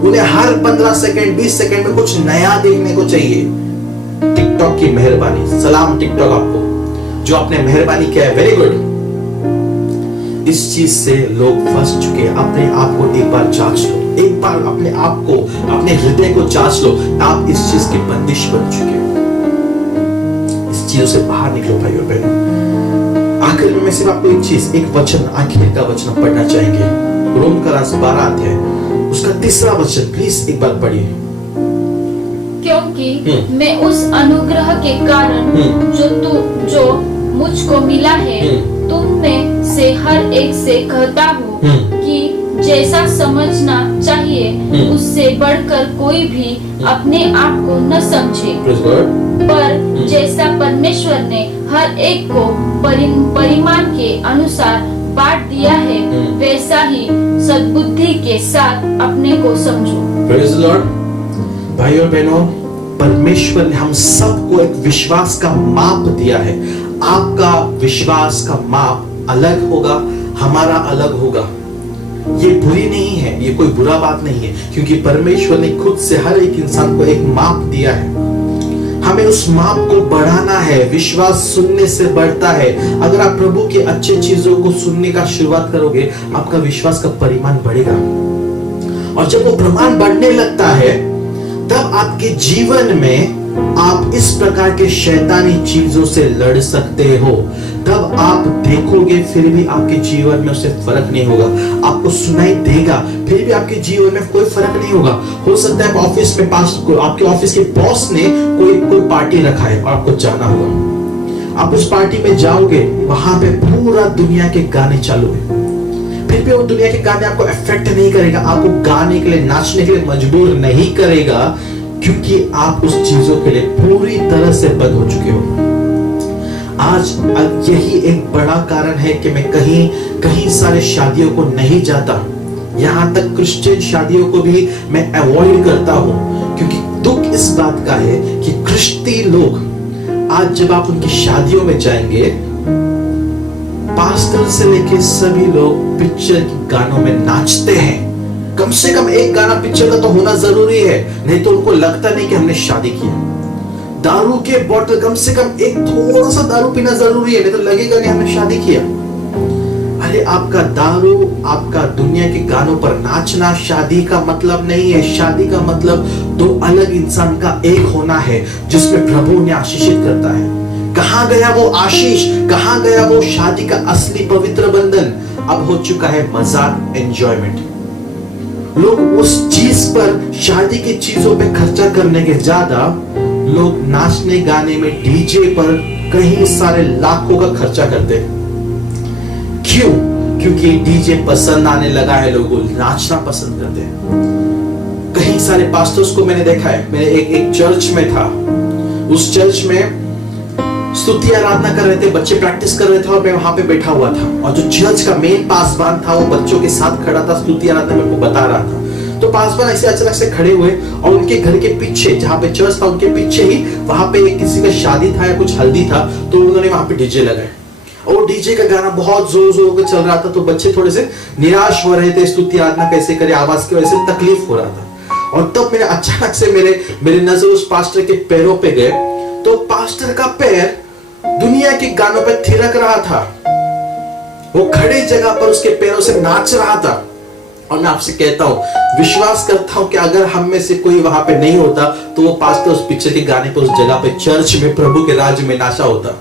उन्हें हर 15 सेकंड, 20 सेकंड में कुछ नया देखने को चाहिए। टिकटॉक की मेहरबानी, सलाम टिकटॉक आपको, जो आपने मेहरबानी किया है, वेरी गुड। इस चीज से लोग फंस चुके हैं। अपने आप को एक बार जांच लो, एक बार अपने आप को, अपने हृदय को जांच लो। आप इस चीज की बंदिश बन चुके हो। इस चीजों से बाहर निकलो भाई और बहनों। आखिर में मैं सिर्फ आपको एक चीज, एक वचन, आखिर का वचन पढ़ना चाहेंगे। रोम का 12 अध्याय, उसका 3रा वचन प्लीज एक बार पढ़िए। क्योंकि मैं उस अनुग्रह के कारण जो मुझको मिला है, तुम में से हर एक से कहता हूँ कि जैसा समझना चाहिए उससे बढ़कर कोई भी अपने आप को न समझे, पर जैसा परमेश्वर ने हर एक को परिमाण के अनुसार बांट दिया है, वैसा ही सद्बुद्धि के साथ अपने को समझो। Praise the Lord। भाइयों और बहनों, परमेश्वर ने हम सबको एक विश्वास का माप दिया है। आपका विश्वास का माप अलग होगा, हमारा अलग होगा। ये बुरी नहीं है, ये कोई बुरा बात नहीं है, क्योंकि परमेश्वर ने खुद से हर एक इंसान को एक माप दिया है। हमें उस माप को बढ़ाना है। विश्वास सुनने से बढ़ता है। अगर आप प्रभु की अच्छी चीजों को सुनने का शुरुआत करोगे, आपका विश्वास का परिमाण बढ़ेगा। और जब वो प्रमाण बढ़ने लगता है, तब आपके जीवन में आप इस प्रकार के शैतानी चीजों से लड़ सकते हो। तब आप देखोगे फिर भी आपके जीवन में उससे फर्क नहीं होगा। आपको सुनाई देगा, फिर भी आपके जीवन में कोई फर्क नहीं होगा। हो सकता है ऑफिस में आपके ऑफिस के बॉस ने कोई पार्टी रखा है और आपको जाना होगा। आप उस पार्टी में जाओगे, वहां पे पूरा दुनिया के गाने चालू है, फिर भी वो दुनिया के गाने आपको अफेक्ट नहीं करेगा, आपको गाने के लिए, नाचने के लिए मजबूर नहीं करेगा, क्योंकि आप उस चीजों के लिए पूरी तरह से बंद हो चुके हो। आज यही एक बड़ा कारण है कि मैं कहीं सारे शादियों को नहीं जाता, यहां तक क्रिश्चियन शादियों को भी मैं अवॉइड करता हूं, क्योंकि दुख इस बात का है कि क्रिश्ती लोग आज जब आप उनकी शादियों में जाएंगे, पास्टर से लेके सभी लोग पिक्चर के गानों में नाचते हैं। कम से कम एक गाना पिक्चर का तो होना जरूरी है, नहीं तो उनको लगता नहीं कि हमने शादी किया। दारू के बोतल कम से कम एक थोड़ा सा दारू पीना जरूरी है, नहीं तो लगेगा नहीं हमने शादी किया। अरे आपका दारू, आपका दुनिया के गानों पर नाचना शादी का मतलब नहीं है। शादी का मतलब दो अलग इंसान का एक होना है, जिसमें प्रभु ने आशीषित करता है। कहां गया वो आशीष, कहां गया वो शादी का असली पवित्र बंधन? अब हो चुका है मजाक, एंजॉयमेंट। लोग उस चीज पर, शादी की चीजों पे खर्चा करने के ज्यादा लोग नाचने गाने में, डीजे पर कई सारे लाखों का खर्चा करते हैं। क्यों? क्योंकि डीजे पसंद आने लगा है, लोग नाचना पसंद करते हैं। कई सारे पास्टर्स को मैंने देखा है। मैं एक चर्च में था, उस चर्च में स्तुति आराधना कर रहे थे, बच्चे प्रैक्टिस कर रहे थे और मैं वहां पे बैठा हुआ था। और जो चर्च का मेन पासवान था वो बच्चों के साथ खड़ा था, स्तुति आराधना मेरे को बता रहा था। तो पासवान ऐसे अचानक से खड़े हुए और उनके घर के पीछे, जहां पे चर्च था उनके पीछे ही, वहां पे किसी का शादी था या कुछ हल्दी था, तो उन्होंने वहां पे डीजे लगाए और डीजे का गाना बहुत जोर जोर के चल रहा था। तो बच्चे थोड़े से निराश हो रहे थे, स्तुति आराधना कैसे करे, आवाज की वजह से तकलीफ हो रहा था। और तब मेरे अचानक से मेरे नजर उस पास्टर के पैरों पे गए, तो पास्टर का पैर दुनिया के गानों पे थिरक रहा था। वो खड़े जगह पर उसके पैरों से नाच रहा था। और मैं आपसे कहता हूं, विश्वास करता हूं कि अगर हम में से कोई वहां पे नहीं होता तो वो पास्टर उस पिक्चर के गाने पे उस जगह पे चर्च में प्रभु के राज्य में नाचा होता।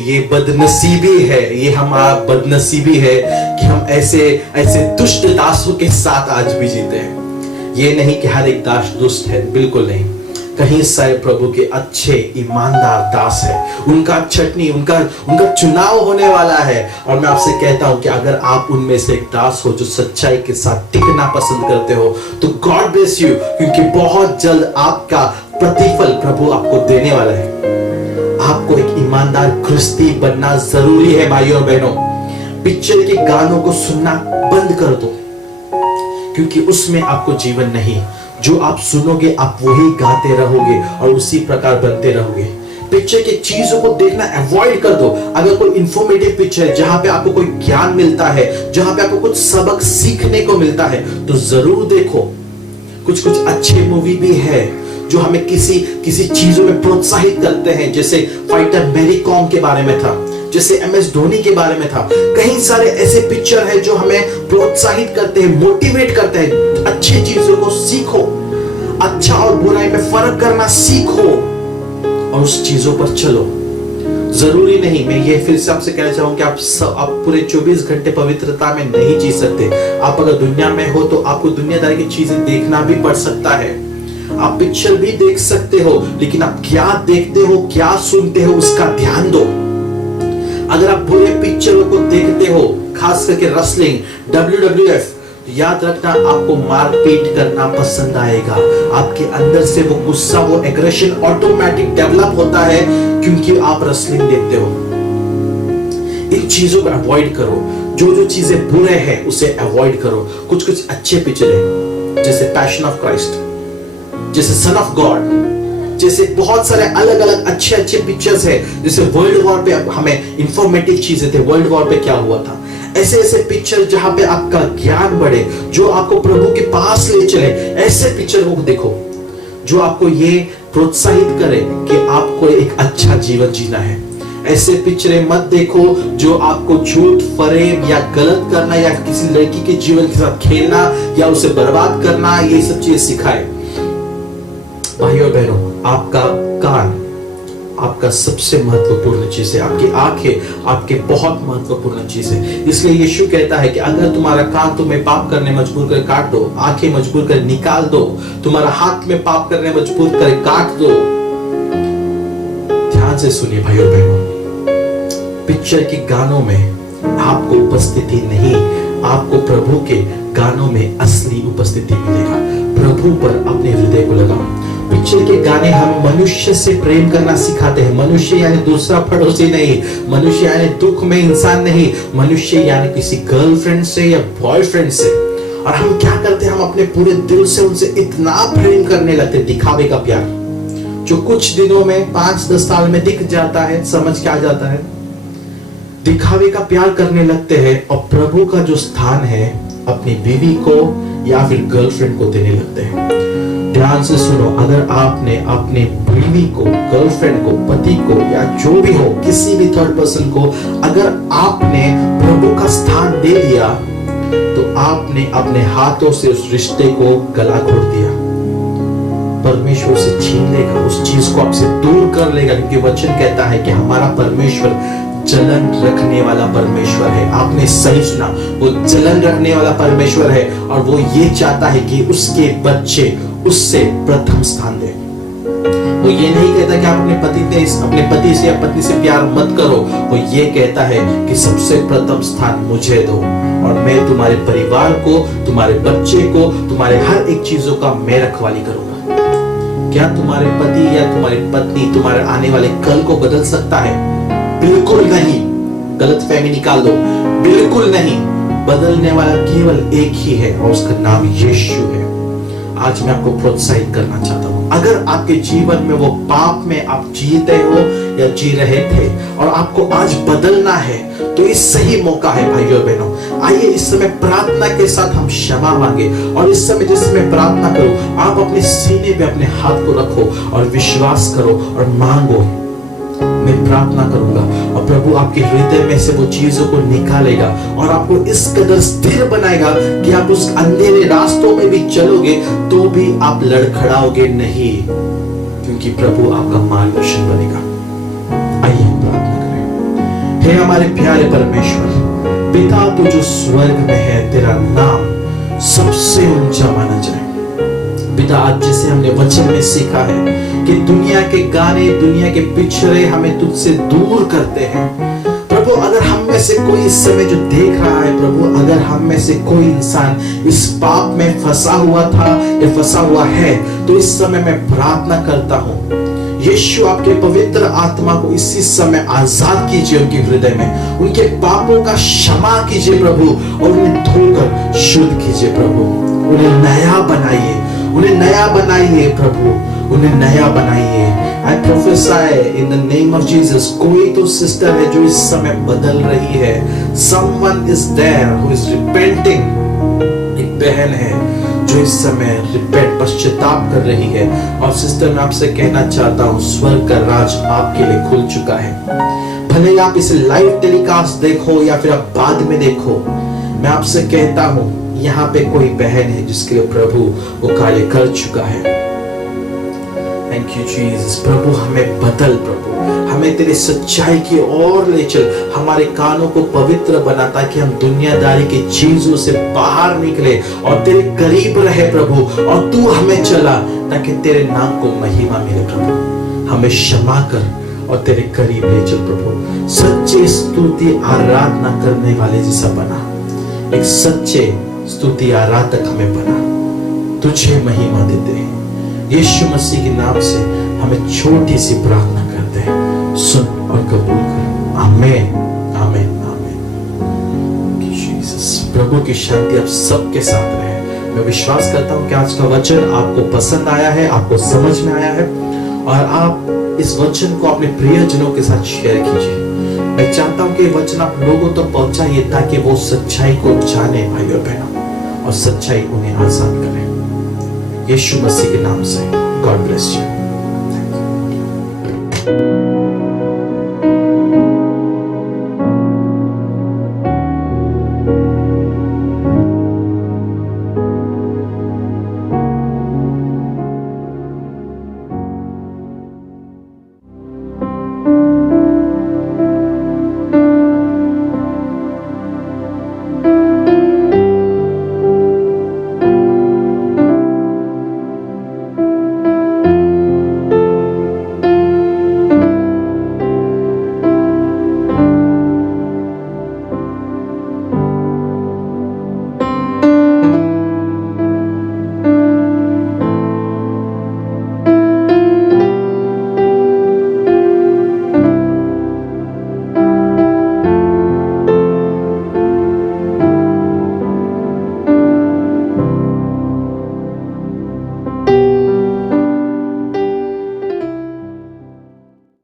ये बदनसीबी है, ये हमारा बदनसीबी है कि हम ऐसे दुष्ट दासों के साथ आज भी जीते हैं। ये नहीं कि हर एक दास दुष्ट है, बिल्कुल नहीं। कहीं सारे प्रभु के अच्छे ईमानदार दास है, उनका छटनी, उनका चुनाव होने वाला है। और मैं आपसे कहता हूं कि अगर आप उनमें से एक दास हो जो सच्चाई के साथ टिकना पसंद करते हो, तो गॉड ब्लेस यू, क्योंकि बहुत जल्द आपका प्रतिफल प्रभु आपको देने वाला है। आपको एक ईमानदार ख्रिस्ती बनना जरूरी है भाइयों और बहनों। पिक्चर के गानों को सुनना बंद कर दो, क्योंकि उसमें आपको जीवन नहीं। जो आप सुनोगे आप वही गाते रहोगे और उसी प्रकार बनते रहोगे। पिक्चर की चीजों को देखना अवॉइड कर दो। अगर कोई इंफॉर्मेटिव पिक्चर है जहां पे आपको कोई ज्ञान मिलता है, जहां पे आपको कुछ सबक सीखने को मिलता है, तो जरूर देखो। कुछ अच्छे मूवी भी है जो हमें किसी चीजों में प्रोत्साहित करते हैं, जैसे फाइटर मैरी कॉम के बारे में था, जैसे MS धोनी के बारे में था। कई सारे ऐसे पिक्चर है जो हमें प्रोत्साहित करते हैं, मोटिवेट करते हैं। अच्छी चीजों को सीखो, अच्छा और बुराई में फर्क करना सीखो और उस चीजों पर चलो। जरूरी नहीं, मैं ये फिर से आपसे कहना चाहूंगा कि आप पूरे 24 घंटे पवित्रता में नहीं जी सकते। आप अगर दुनिया में हो तो आपको दुनियादारी की चीजें देखना भी पड़ सकता है। आप पिक्चर भी देख सकते हो, लेकिन आप क्या देखते हो, क्या सुनते हो, उसका ध्यान दो। अगर आप बुरे पिक्चरों को देखते हो, खास करके रेसलिंग, WWF, याद रखना आपको मारपीट करना पसंद आएगा। आपके अंदर से वो गुस्सा, वो एग्रेशन ऑटोमेटिक डेवलप होता है, क्योंकि आप रेसलिंग देखते हो। इन चीजों को अवॉइड करो। जो चीजें बुरे हैं उसे अवॉइड करो। कुछ अच्छे पिक्चर है, जैसे पैशन ऑफ क्राइस्ट, जैसे सन ऑफ गॉड, जैसे बहुत सारे अलग अलग अच्छे पिक्चर्स है। जैसे वर्ल्ड वॉर पे हमें इंफॉर्मेटिव चीजें थे, वर्ल्ड वॉर पे क्या हुआ था। ऐसे पिक्चर जहां पे आपका ज्ञान बढ़े, जो आपको प्रभु के पास ले चले, ऐसे पिक्चर को देखो जो आपको ये प्रोत्साहित करे कि आपको एक अच्छा जीवन जीना है। ऐसे पिक्चरें मत देखो जो आपको झूठ, फरेब या गलत करना या किसी लड़की के जीवन के साथ खेलना या उसे बर्बाद करना, ये सब चीजें सिखाए। भाइयों बहनों, आपका कान आपका सबसे महत्वपूर्ण चीज है। आपकी आंखें आपके बहुत महत्वपूर्ण चीज है। इसलिए यीशु कहता है कि अगर तुम्हारा कान तुम्हें पाप करने मजबूर कर काट दो, आंखें मजबूर कर निकाल दो, तुम्हारा हाथ में पाप करने मजबूर कर काट दो। ध्यान से सुनिए भाइयों बहनों, पिक्चर के गानों में आपको उपस्थिति नहीं, आपको प्रभु के गानों में असली उपस्थिति मिलेगा। प्रभु पर अपने हृदय को लगाओ। पिक्चर के गाने हम मनुष्य से प्रेम करना सिखाते हैं। मनुष्य यानी दूसरा पड़ोसी नहीं, मनुष्य यानी दुख में इंसान नहीं, मनुष्य यानी किसी गर्लफ्रेंड से या बॉयफ्रेंड से। और हम क्या करते हैं, हम अपने पूरे दिल से उनसे इतना प्रेम करने लगते, दिखावे का प्यार, जो कुछ दिनों में 5-10 साल में दिख जाता है, समझ के आ जाता है। दिखावे का प्यार करने लगते हैं और प्रभु का जो स्थान है अपनी बीवी को या फिर गर्लफ्रेंड को देने लगते हैं। ध्यान से सुनो, अगर आपने अपने बीवी को, गर्लफ्रेंड को, पति को या जो भी हो, किसी भी थर्ड पर्सन को अगर आपने प्रभु का स्थान दे दिया तो आपने अपने हाथों से उस रिश्ते को गला घोट दिया। परमेश्वर से छीन लेगा, उस चीज को आपसे दूर कर लेगा, क्योंकि वचन कहता है कि हमारा परमेश्वर जलन रखने वाला परमेश्वर है। आपने सही सुना, वो जलन रखने वाला परमेश्वर है और वो ये चाहता है कि उसके बच्चे उससे प्रथम स्थान दें। वो ये नहीं कहता कि आप अपने पति से या पत्नी से प्यार मत करो। वो ये कहता है कि सबसे प्रथम स्थान मुझे दो और मैं तुम्हारे परिवार को, तुम्हारे बच्चे को, तुम्हारे हर एक चीजों का मैं रखवाली करूंगा। क्या तुम्हारे पति या तुम्हारी पत्नी तुम्हारे आने वाले कल को बदल सकता है? बिल्कुल नहीं। गलतफहमी निकाल दो, बिल्कुल नहीं। बदलने वाला केवल एक ही है और उसका नाम यीशु है। आज मैं आपको प्रोत्साहित करना चाहता हूं, अगर आपके जीवन में वो पाप में आप जीते हो या जी रहे थे और आपको आज बदलना है, तो ये सही मौका है भाइयों बहनों। आइए इस समय प्रार्थना के साथ हम क्षमा मांगे और इस समय जिस समय प्रार्थना करो, आप अपने सीने पे अपने हाथ को रखो और विश्वास करो और मांगो। मैं प्रार्थना करूंगा और प्रभु आपके हृदय में से वो चीजों को निकालेगा और आपको इस कदर स्थिर बनाएगा कि आप उस अंधेरे रास्तों में भी चलोगे तो भी आप लड़खड़ाओगे नहीं, क्योंकि प्रभु आपका मार्गदर्शन बनेगा। आइए प्रार्थना करें। हे हमारे प्यारे परमेश्वर, पिता तू जो स्वर्ग में है, तेरा नाम सबसे ऊंचा माना जाए। पिता, आज जैसे हमने वचन में सीखा है कि दुनिया के गाने, दुनिया के पिछड़े हमें तुझसे दूर करते हैं। प्रभु, अगर हम में से कोई इस समय जो देख रहा है, प्रभु, अगर हम में से कोई इंसान इस पाप में फंसा हुआ था या फंसा हुआ है, तो इस समय मैं प्रार्थना करता हूं, यीशु आपके पवित्र आत्मा को इसी समय आजाद कीजिए उनके हृदय में, उनके पापों का क्षमा कीजिए प्रभु और उन्हें धोकर शुद्ध कीजिए प्रभु। उन्हें नया बनाइए, उन्हें नया बनाइए प्रभु, उन्हें नया बनाइए। I prophesy in the name of Jesus, कोई तो सिस्टर है जो इस समय बदल रही है। Someone is there who is repenting। एक बहन है जो इस समय रिपेंट, पश्चाताप कर रही है। और सिस्टर, मैं आपसे कहना चाहता हूँ, स्वर्ग का राज आपके लिए खुल चुका है। भले आप इसे लाइव टेलीकास्ट देखो या फिर आप बाद में देखो, मैं आपसे कहता हूँ, यहाँ पे कोई बहन है जिसके लिए प्रभु वो कार्य कर चुका है। Thank you Jesus. प्रभु हमें बदल, प्रभु हमें तेरे सच्चाई की ओर ले चल, हमारे कानों को पवित्र बना ताकि हम दुनियादारी की चीजों से बाहर निकले और तेरे करीब रहे प्रभु, और तू हमें चला ताकि तेरे नाम को महिमा मिले प्रभु। हमें क्षमा कर और तेरे करीब ले चल प्रभु। सच्चे स्तुति आराधना करने वाले जैसा बना, एक सच्चे स्तुति आराधक हमें बना। तुझे महिमा देते हैं यीशु मसीह के नाम से। हमें छोटी सी प्रार्थना करते हैं, सुन और कबूल कर। आमीन, आमीन, आमीन। जीसस, प्रभु की शांति आप सबके साथ रहे। मैं विश्वास करता हूं कि आज का वचन आपको पसंद आया है, आपको समझ में आया है और आप इस वचन को अपने प्रियजनों के साथ शेयर कीजिए। मैं चाहता हूं कि वचन आप लोगों तक पहुंचाइए ताकि वो सच्चाई को जाने भाइयों बहनों, और सच्चाई उन्हें आजाद करे। यीशु मसीह के नाम से। God bless you.